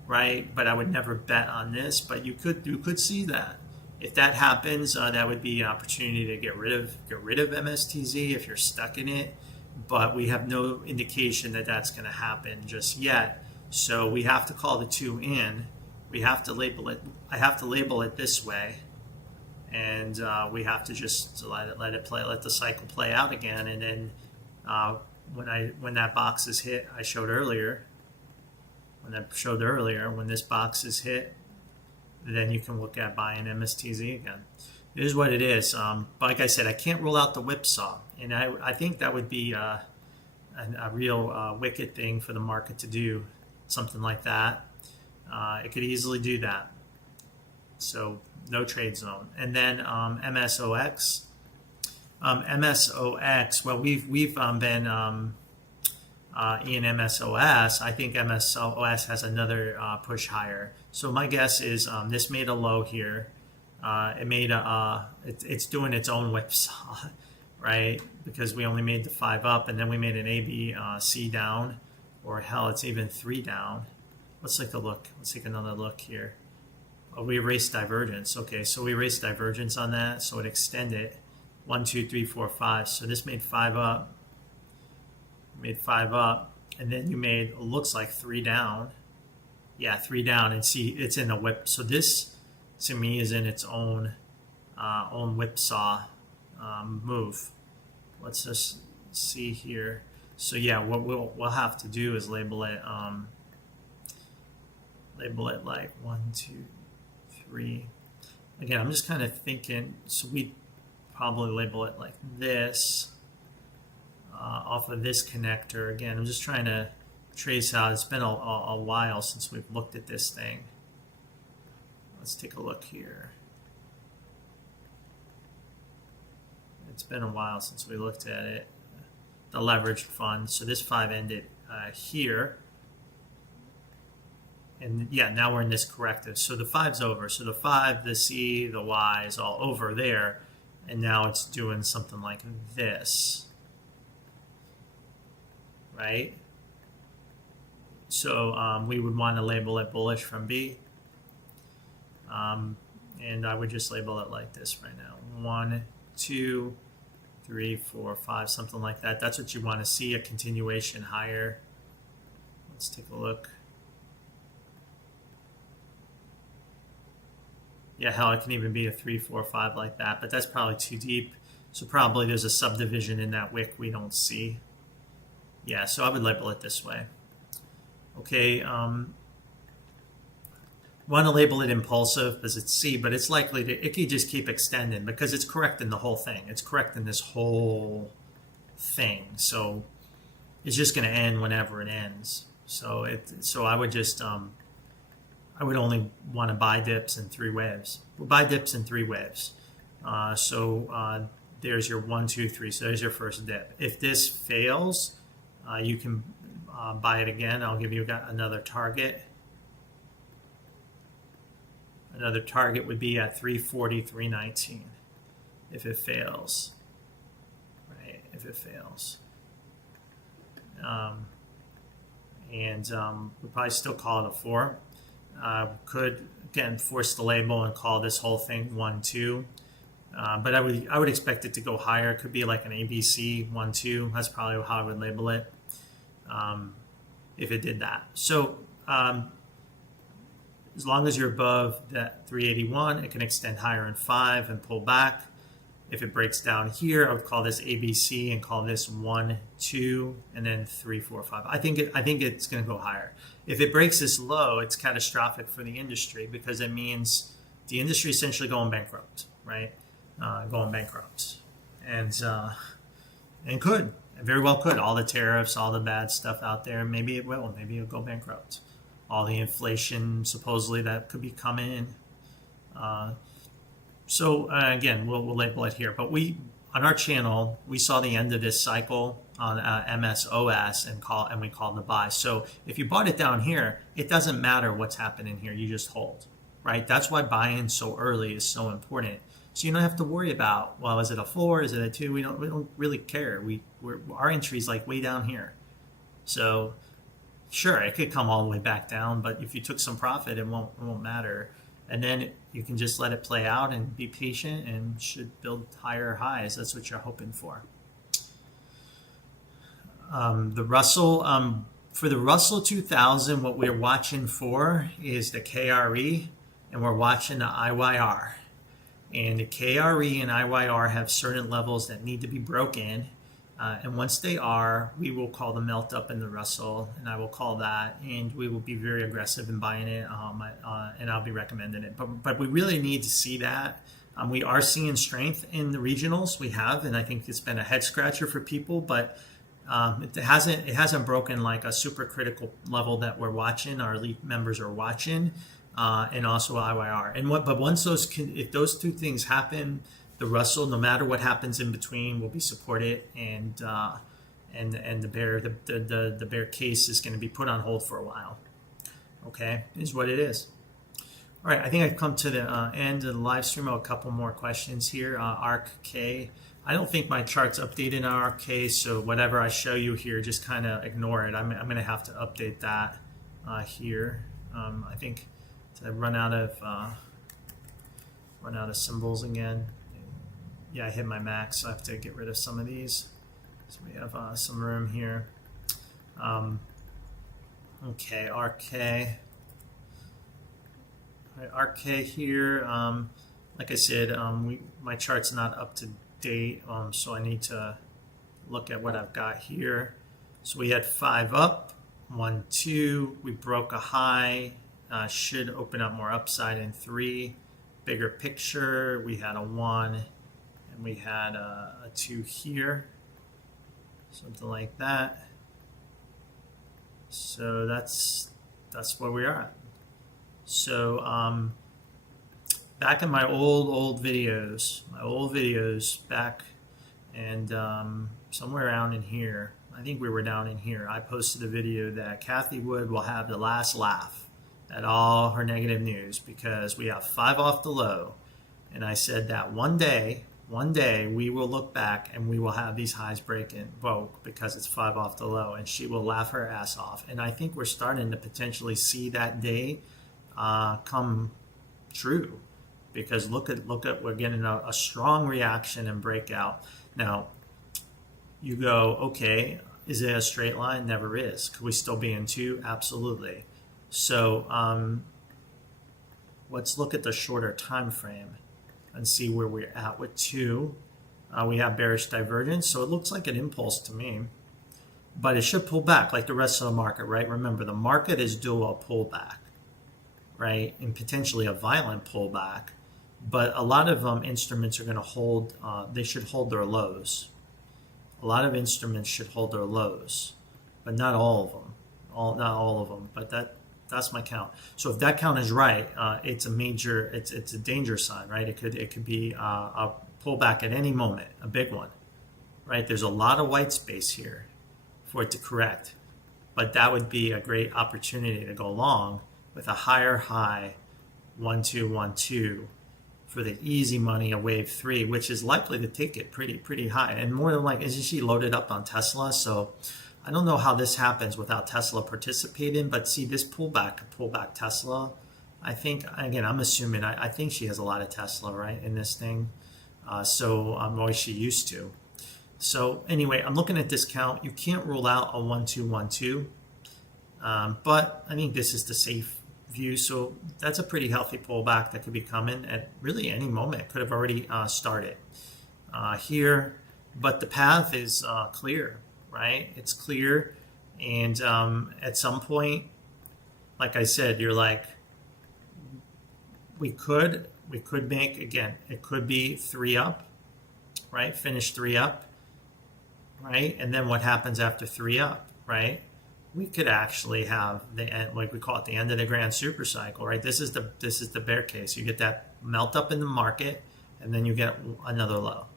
right? But I would never bet on this. But you could see that. If that happens, that would be an opportunity to get rid of MSTZ if you're stuck in it. But we have no indication that that's going to happen just yet. So we have to call the 2 in. We have to label it. I have to label it this way, and we have to just let it play, let the cycle play out again. And then when that box is hit, I showed earlier. When this box is hit, then you can look at buying MSTZ again. It is what it is. Like I said, I can't rule out the whipsaw, and I think that would be a real wicked thing for the market to do, something like that. It could easily do that. So no trade zone. And then MSOX. MSOX. Well, we've been in MSOS. I think MSOS has another push higher. So my guess is this made a low here. It's doing its own whipsaw, right? Because we only made the 5 up, and then we made an A, B, C down, or hell, it's even 3 down. Let's take a look. Let's take another look here. Oh, we erased divergence. Okay, so we erased divergence on that, so it extended 1, 2, 3, 4, 5. So this made 5 up. Made 5 up, and then you made, it looks like 3 down. Yeah, 3 down, and see, it's in a whip. So this, to me, is in its own whipsaw move. Let's just see here. So yeah, what we'll have to do is label it like 1, 2, 3. Again, I'm just kind of thinking. So we probably label it like this. Off of this connector. Again, I'm just trying to trace out. It's been a while since we've looked at this thing. Let's take a look here. It's been a while since we looked at it. The leveraged fund. So this 5 ended here. And yeah, now we're in this corrective. So the 5's over. So the 5, the C, the Y is all over there. And now it's doing something like this. Right? So we would want to label it bullish from B. And I would just label it like this right now. 1, 2, 3, 4, 5, something like that. That's what you want to see, a continuation higher. Let's take a look. Yeah, hell, it can even be a 3, 4, 5 like that, but that's probably too deep. So probably there's a subdivision in that wick we don't see. Yeah, so I would label it this way. Okay, want to label it impulsive because it's C, but it's likely to, it could just keep extending because it's correcting the whole thing. It's correcting this whole thing. So it's just going to end whenever it ends. So I would just I would only want to buy dips in 3 waves. We'll buy dips in 3 waves. There's your 1, 2, 3. So there's your first dip. If this fails, you can buy it again. I'll give you another target. Another target would be at 340, 319 if it fails. Right, if it fails. We'll probably still call it a 4. Could, again, force the label and call this whole thing 1, 2. But I would expect it to go higher. It could be like an ABC 1, 2. That's probably how I would label it if it did that. So as long as you're above that 381, it can extend higher in 5 and pull back. If it breaks down here, I would call this ABC and call this 1, 2, and then 3, 4, 5. I think it's going to go higher. If it breaks this low, it's catastrophic for the industry because it means the industry is essentially going bankrupt, right? Going bankrupt, and could, very well could. All the tariffs, all the bad stuff out there, maybe it will. Maybe it'll go bankrupt. All the inflation supposedly that could be coming. Again, we'll label it here. But on our channel, we saw the end of this cycle on MSOX and we called the buy. So if you bought it down here, it doesn't matter what's happening here. You just hold, right? That's why buying so early is so important. So you don't have to worry about, well, is it a 4? Is it a 2? We don't really care. Our entry is like way down here. So sure, it could come all the way back down, but if you took some profit, it won't matter. And then you can just let it play out and be patient and should build higher highs. That's what you're hoping for. The Russell, for the Russell 2000, what we're watching for is the KRE, and we're watching the IYR. And the KRE and IYR have certain levels that need to be broken. And once they are, we will call the melt up in the Russell, and I will call that, and we will be very aggressive in buying it, and I'll be recommending it. But we really need to see that. We are seeing strength in the regionals. We have, and I think it's been a head scratcher for people, but it hasn't broken like a super critical level that we're watching. Our elite members are watching, and also IYR. But once if those 2 things happen, the Russell, no matter what happens in between, will be supported, and the bear case is going to be put on hold for a while. Okay, is what it is. All right, I think I've come to the end of the live stream. A couple more questions here. ARK K. I don't think my chart's updated on ARK K, so whatever I show you here, just kind of ignore it. I'm going to have to update that here. I think to run out of symbols again. Yeah, I hit my max, so I have to get rid of some of these. So we have some room here. Okay, RK. All right, RK here. Like I said, my chart's not up to date, so I need to look at what I've got here. So we had 5 up, 1, 2. We broke a high. Should open up more upside in 3. Bigger picture, we had a 1. And we had a 2 here, something like that. So that's where we are at. So back in my old videos, back, and somewhere around in here, I think we were down in here, I posted a video that Cathie Wood will have the last laugh at all her negative news because we have 5 off the low. And I said that one day we will look back and we will have these highs broke because it's 5 off the low, and she will laugh her ass off. And I think we're starting to potentially see that day come true, because look at we're getting a strong reaction and breakout. Now you go, okay, is it a straight line? Never is. Could we still be in 2? Absolutely. So let's look at the shorter time frame and see where we're at with 2. We have bearish divergence, so it looks like an impulse to me, but it should pull back like the rest of the market, right? Remember, the market is due a pullback, right, and potentially a violent pullback, but a lot of instruments are going to hold, they should hold their lows. A lot of instruments should hold their lows, but not all of them. Not all of them, but That's my count. So if that count is right, it's a danger sign, right? It could be a pullback at any moment, a big one, right? There's a lot of white space here for it to correct, but that would be a great opportunity to go long with a higher high 1212 for the easy money of wave 3, which is likely to take it pretty high. And more than likely, isn't she loaded up on Tesla? So I don't know how this happens without Tesla participating, but see, this pullback could pull back Tesla. I think, again, I'm assuming, I think she has a lot of Tesla, right, in this thing. Or she used to. So anyway, I'm looking at this count. You can't rule out a 1212, but I think this is the safe view. So that's a pretty healthy pullback that could be coming at really any moment. It could have already started here, but the path is clear, right? It's clear, and at some point, like I said, you're like, we could make, again, it could be 3 up, right? Finish 3 up, right? And then what happens after 3 up, right? We could actually have the end, like we call it, the end of the grand super cycle, right? This is the bear case. You get that melt up in the market, and then you get another low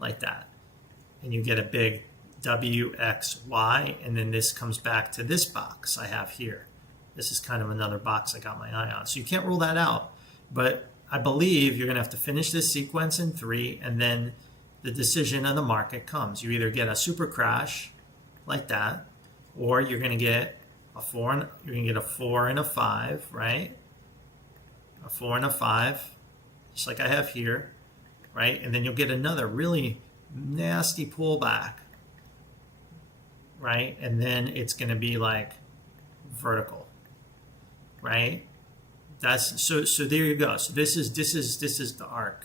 like that, and you get a big WXY, and then this comes back to this box I have here. This is kind of another box I got my eye on. So you can't rule that out, but I believe you're going to have to finish this sequence in 3, and then the decision of the market comes. You either get a super crash like that, or you're going to get a 4 and a 5, right? A 4 and a 5, just like I have here, right? And then you'll get another really nasty pullback, right? And then it's going to be like vertical, right? So there you go. So this is the ARK,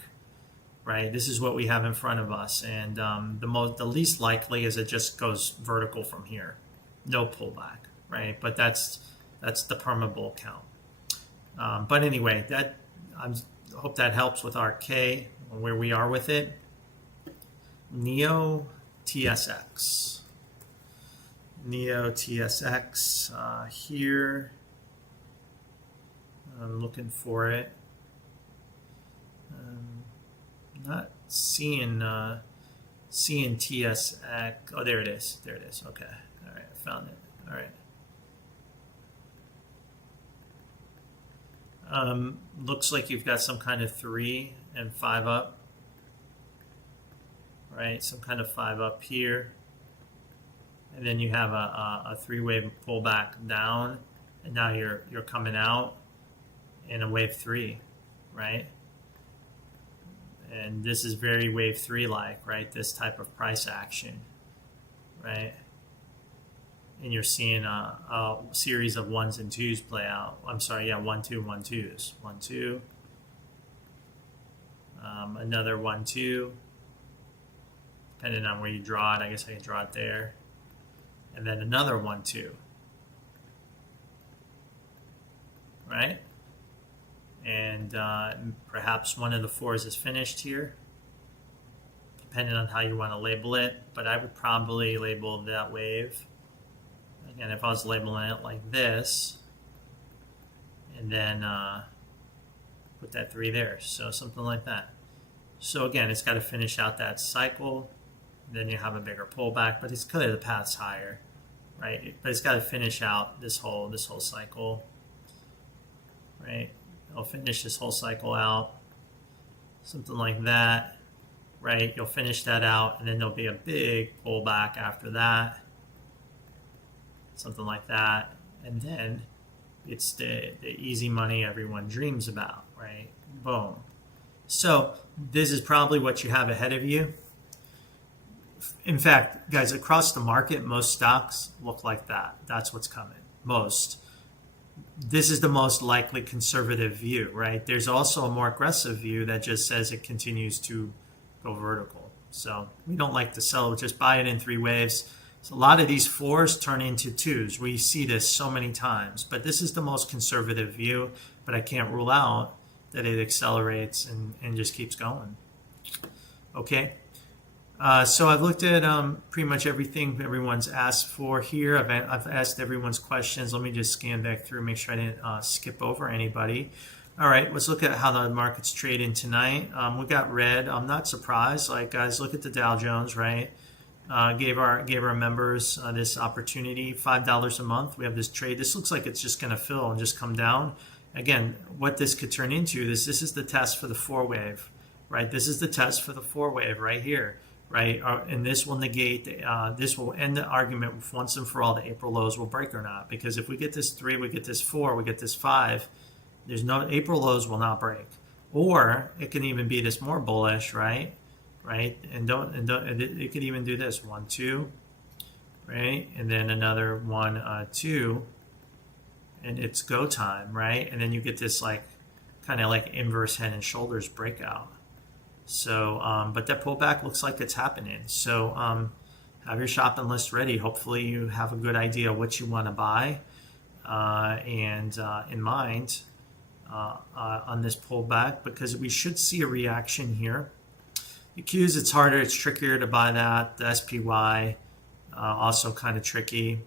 right? This is what we have in front of us, and the least likely is it just goes vertical from here, no pullback, right? But that's the perma bull count. But anyway, I hope that helps with RK, where we are with it. Neo TSX here. I'm looking for it. Not seeing TSX. Oh, there it is. Okay. All right, I found it. All right. Looks like you've got some kind of 3 and 5 up, right? Some kind of 5 up here, and then you have a 3-wave pullback down, and now you're coming out in a wave 3, right? And this is very wave 3 like, right? This type of price action, right? And you're seeing a series of 1s and 2s play out. I'm sorry, yeah, 1, 2, 1, 2s. 1, 2. Another 1, 2. Depending on where you draw it, I guess I can draw it there. And then another 1, 2. Right? And perhaps one of the 4s is finished here, depending on how you want to label it. But I would probably label that wave. Again, if I was labeling it like this, and then put that 3 there, so something like that. So again, it's got to finish out that cycle. Then you have a bigger pullback, but it's clear the path's higher, right? But it's got to finish out this whole cycle, right? It'll finish this whole cycle out, something like that, right? You'll finish that out, and then there'll be a big pullback after that, something like that, and then it's the easy money everyone dreams about, right? Boom. So this is probably what you have ahead of you. In fact, guys, across the market, most stocks look like that. That's what's coming. Most. This is the most likely conservative view, right? There's also a more aggressive view that just says it continues to go vertical. So we don't like to sell, just buy it in 3 waves. So a lot of these 4s turn into 2s. We see this so many times, but this is the most conservative view, but I can't rule out that it accelerates and just keeps going. Okay. So I've looked at pretty much everything everyone's asked for here. I've asked everyone's questions. Let me just scan back through, make sure I didn't skip over anybody. All right, let's look at how the market's trading tonight. We got red. I'm not surprised. Like, guys, look at the Dow Jones, right? Gave our members this opportunity, $5 a month. We have this trade. This looks like it's just going to fill and just come down. Again, what this could turn into, this is the test for the 4-wave, right? This is the test for the 4-wave right here. Right, and this will negate, this will end the argument once and for all the April lows will break or not. Because if we get this 3, we get this 4, we get this 5, there's no, April lows will not break. Or it can even be this more bullish, right? Right, and it could even do this 1, 2, right, and then another 1, 2, and it's go time, right? And then you get this like kind of like inverse head and shoulders breakout. So, but that pullback looks like it's happening. So, have your shopping list ready. Hopefully, you have a good idea of what you want to buy and in mind on this pullback, because we should see a reaction here. The Qs, it's harder, it's trickier to buy that. The SPY, also kind of tricky.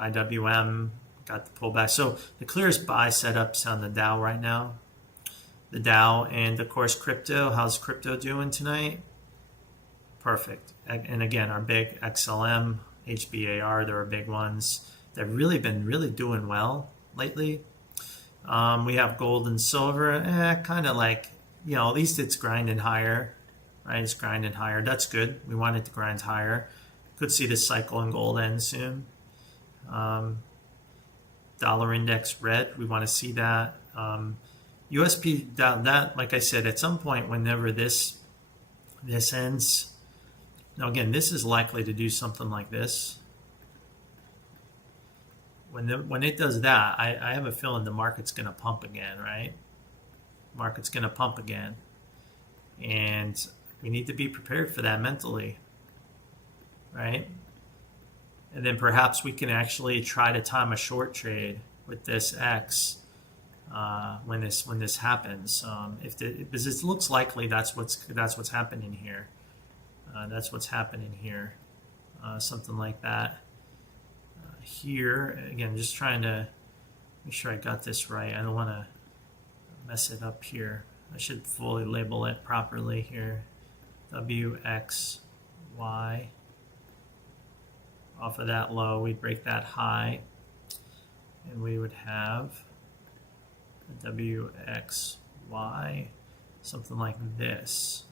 IWM got the pullback. So the clearest buy setups on the Dow right now. The Dow, and of course crypto. How's crypto doing tonight? Perfect. And again, our big XLM, HBAR, they're our big ones. They've really been doing well lately. We have gold and silver, kind of like, you know, at least it's grinding higher, right? It's grinding higher. That's good. We want it to grind higher. Could see this cycle in gold end soon. Dollar index red. We want to see that. USP down, that, like I said, at some point, whenever this ends, now again, this is likely to do something like this. When it does that, I have a feeling the market's going to pump again, right? Market's going to pump again, and we need to be prepared for that mentally, right? And then perhaps we can actually try to time a short trade with this X. When this happens, because it looks likely that's what's happening here. That's what's happening here. Something like that. Here again, just trying to make sure I got this right. I don't want to mess it up here. I should fully label it properly here. WXY. Off of that low, we'd break that high, and we would have WXY, something like this.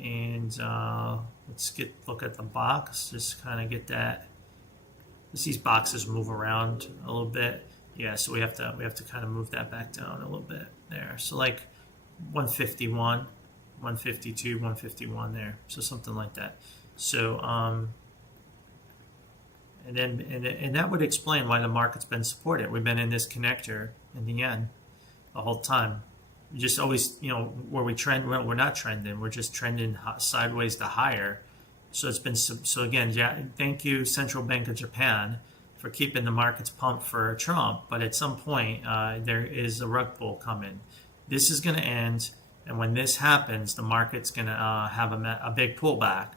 And let's look at the box, just kind of get that. These boxes move around a little bit. Yeah, so we have to kind of move that back down a little bit there. So like 151, 152, 151 there. So something like that. So and that would explain why the market's been supported. We've been in this connector in the end the whole time. We just always, you know, where we trend, we're not trending. We're just trending sideways to higher. So it's been, so again, thank you, Central Bank of Japan, for keeping the markets pumped for Trump. But at some point, there is a rug pull coming. This is going to end. And when this happens, the market's going to have a big pullback.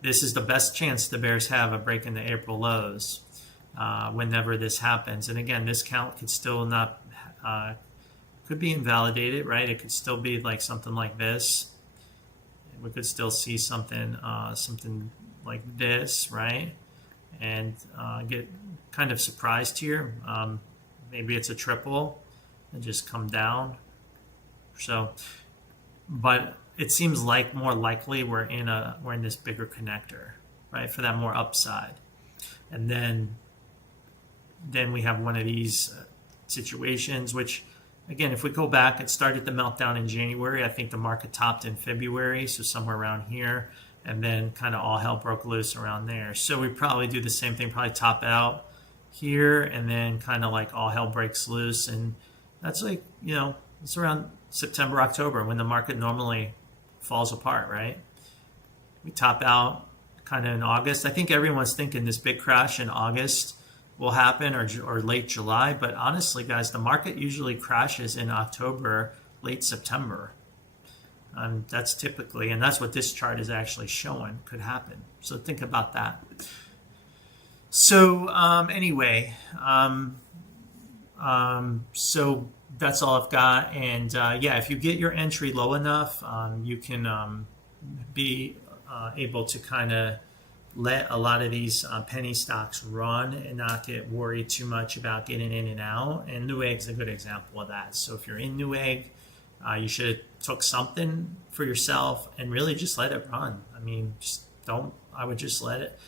This is the best chance the bears have of breaking the April lows whenever this happens. And again, this count could still not, could be invalidated, right? It could still be like something like this. We could still see something like this, right? And get kind of surprised here. Maybe it's a triple and just come down. So, but it seems like more likely we're in this bigger connector, right? For that more upside. And then we have one of these situations, which again, if we go back, it started the meltdown in January. I think the market topped in February, so somewhere around here, and then kind of all hell broke loose around there. So we probably do the same thing, probably top out here, and then kind of like all hell breaks loose. And that's like, you know, it's around September, October, when the market normally falls apart, right? We top out kind of in August. I think everyone's thinking this big crash in August will happen, or late July. But honestly, guys, the market usually crashes in October, late September. That's typically, and that's what this chart is actually showing could happen. So think about that. So anyway, so that's all I've got. And yeah, if you get your entry low enough, you can be able to kind of let a lot of these penny stocks run and not get worried too much about getting in and out. And Newegg's a good example of that. So if you're in Newegg, you should have took something for yourself and really just let it run. I mean, just don't. I would just let it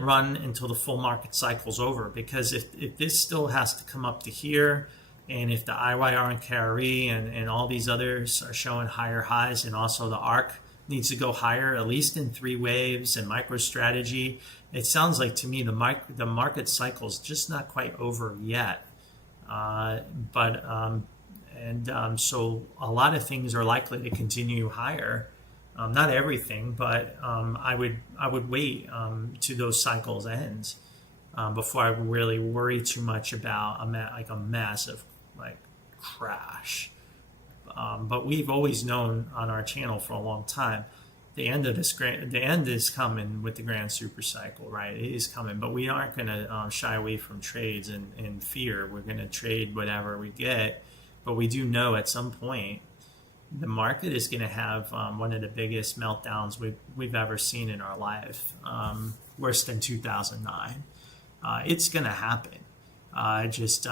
run until the full market cycle's over. Because if this still has to come up to here, and if the IYR and KRE and all these others are showing higher highs, and also the ARK needs to go higher, at least in 3 waves, and MicroStrategy, it sounds like to me the market cycle's just not quite over yet. So a lot of things are likely to continue higher. Not everything, but I would wait to those cycles end before I really worry too much about a massive crash. But we've always known on our channel for a long time, the end is coming with the grand super cycle, right? It is coming, but we aren't going to shy away from trades and fear. We're going to trade whatever we get, but we do know at some point the market is going to have one of the biggest meltdowns we've ever seen in our life, worse than 2009. It's going to happen. They just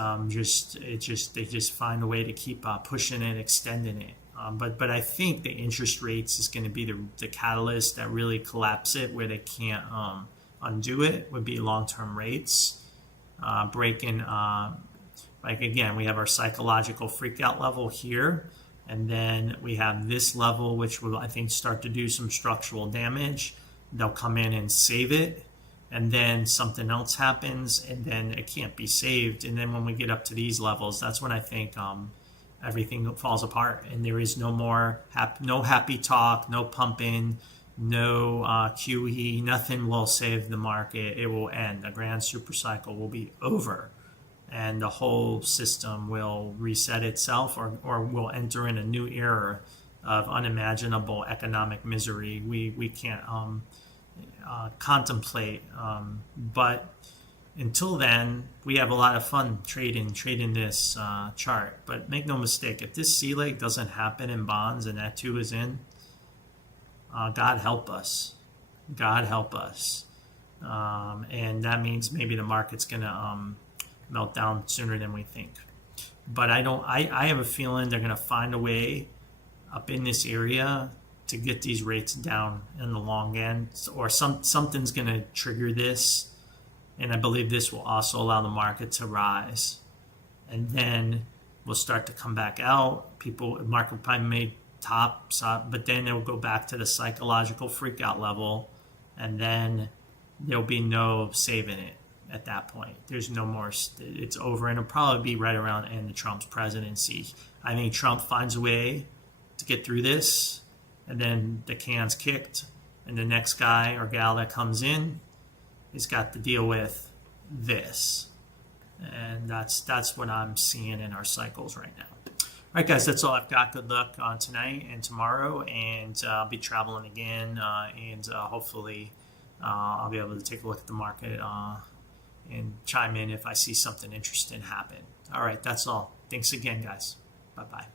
find a way to keep pushing it, extending it. But I think the interest rates is going to be the catalyst that really collapse it, where they can't undo it. Would be long-term rates breaking. Again, we have our psychological freakout level here, and then we have this level, which will, I think, start to do some structural damage. They'll come in and save it, and then something else happens, and then it can't be saved. And then when we get up to these levels, that's when I think everything falls apart, and there is no more no happy talk, no pumping, no QE, nothing will save the market. It will end. The grand super cycle will be over, and the whole system will reset itself, or will enter in a new era of unimaginable economic misery we can't contemplate. But until then, we have a lot of fun trading this chart. But make no mistake, if this sea leg doesn't happen in bonds and that too is in, God help us. God help us. And that means maybe the market's going to melt down sooner than we think. But I have a feeling they're going to find a way up in this area to get these rates down in the long end, or something's going to trigger this. And I believe this will also allow the market to rise. And then we'll start to come back out. Market probably may top, but then it will go back to the psychological freakout level. And then there'll be no saving it at that point. There's no more, it's over. And it'll probably be right around the end of Trump's presidency. I think Trump finds a way to get through this, and then the can's kicked, and the next guy or gal that comes in has got to deal with this. And that's what I'm seeing in our cycles right now. All right, guys, that's all I've got. Good luck on tonight and tomorrow, and I'll be traveling again, and hopefully I'll be able to take a look at the market and chime in if I see something interesting happen. All right, that's all. Thanks again, guys. Bye-bye.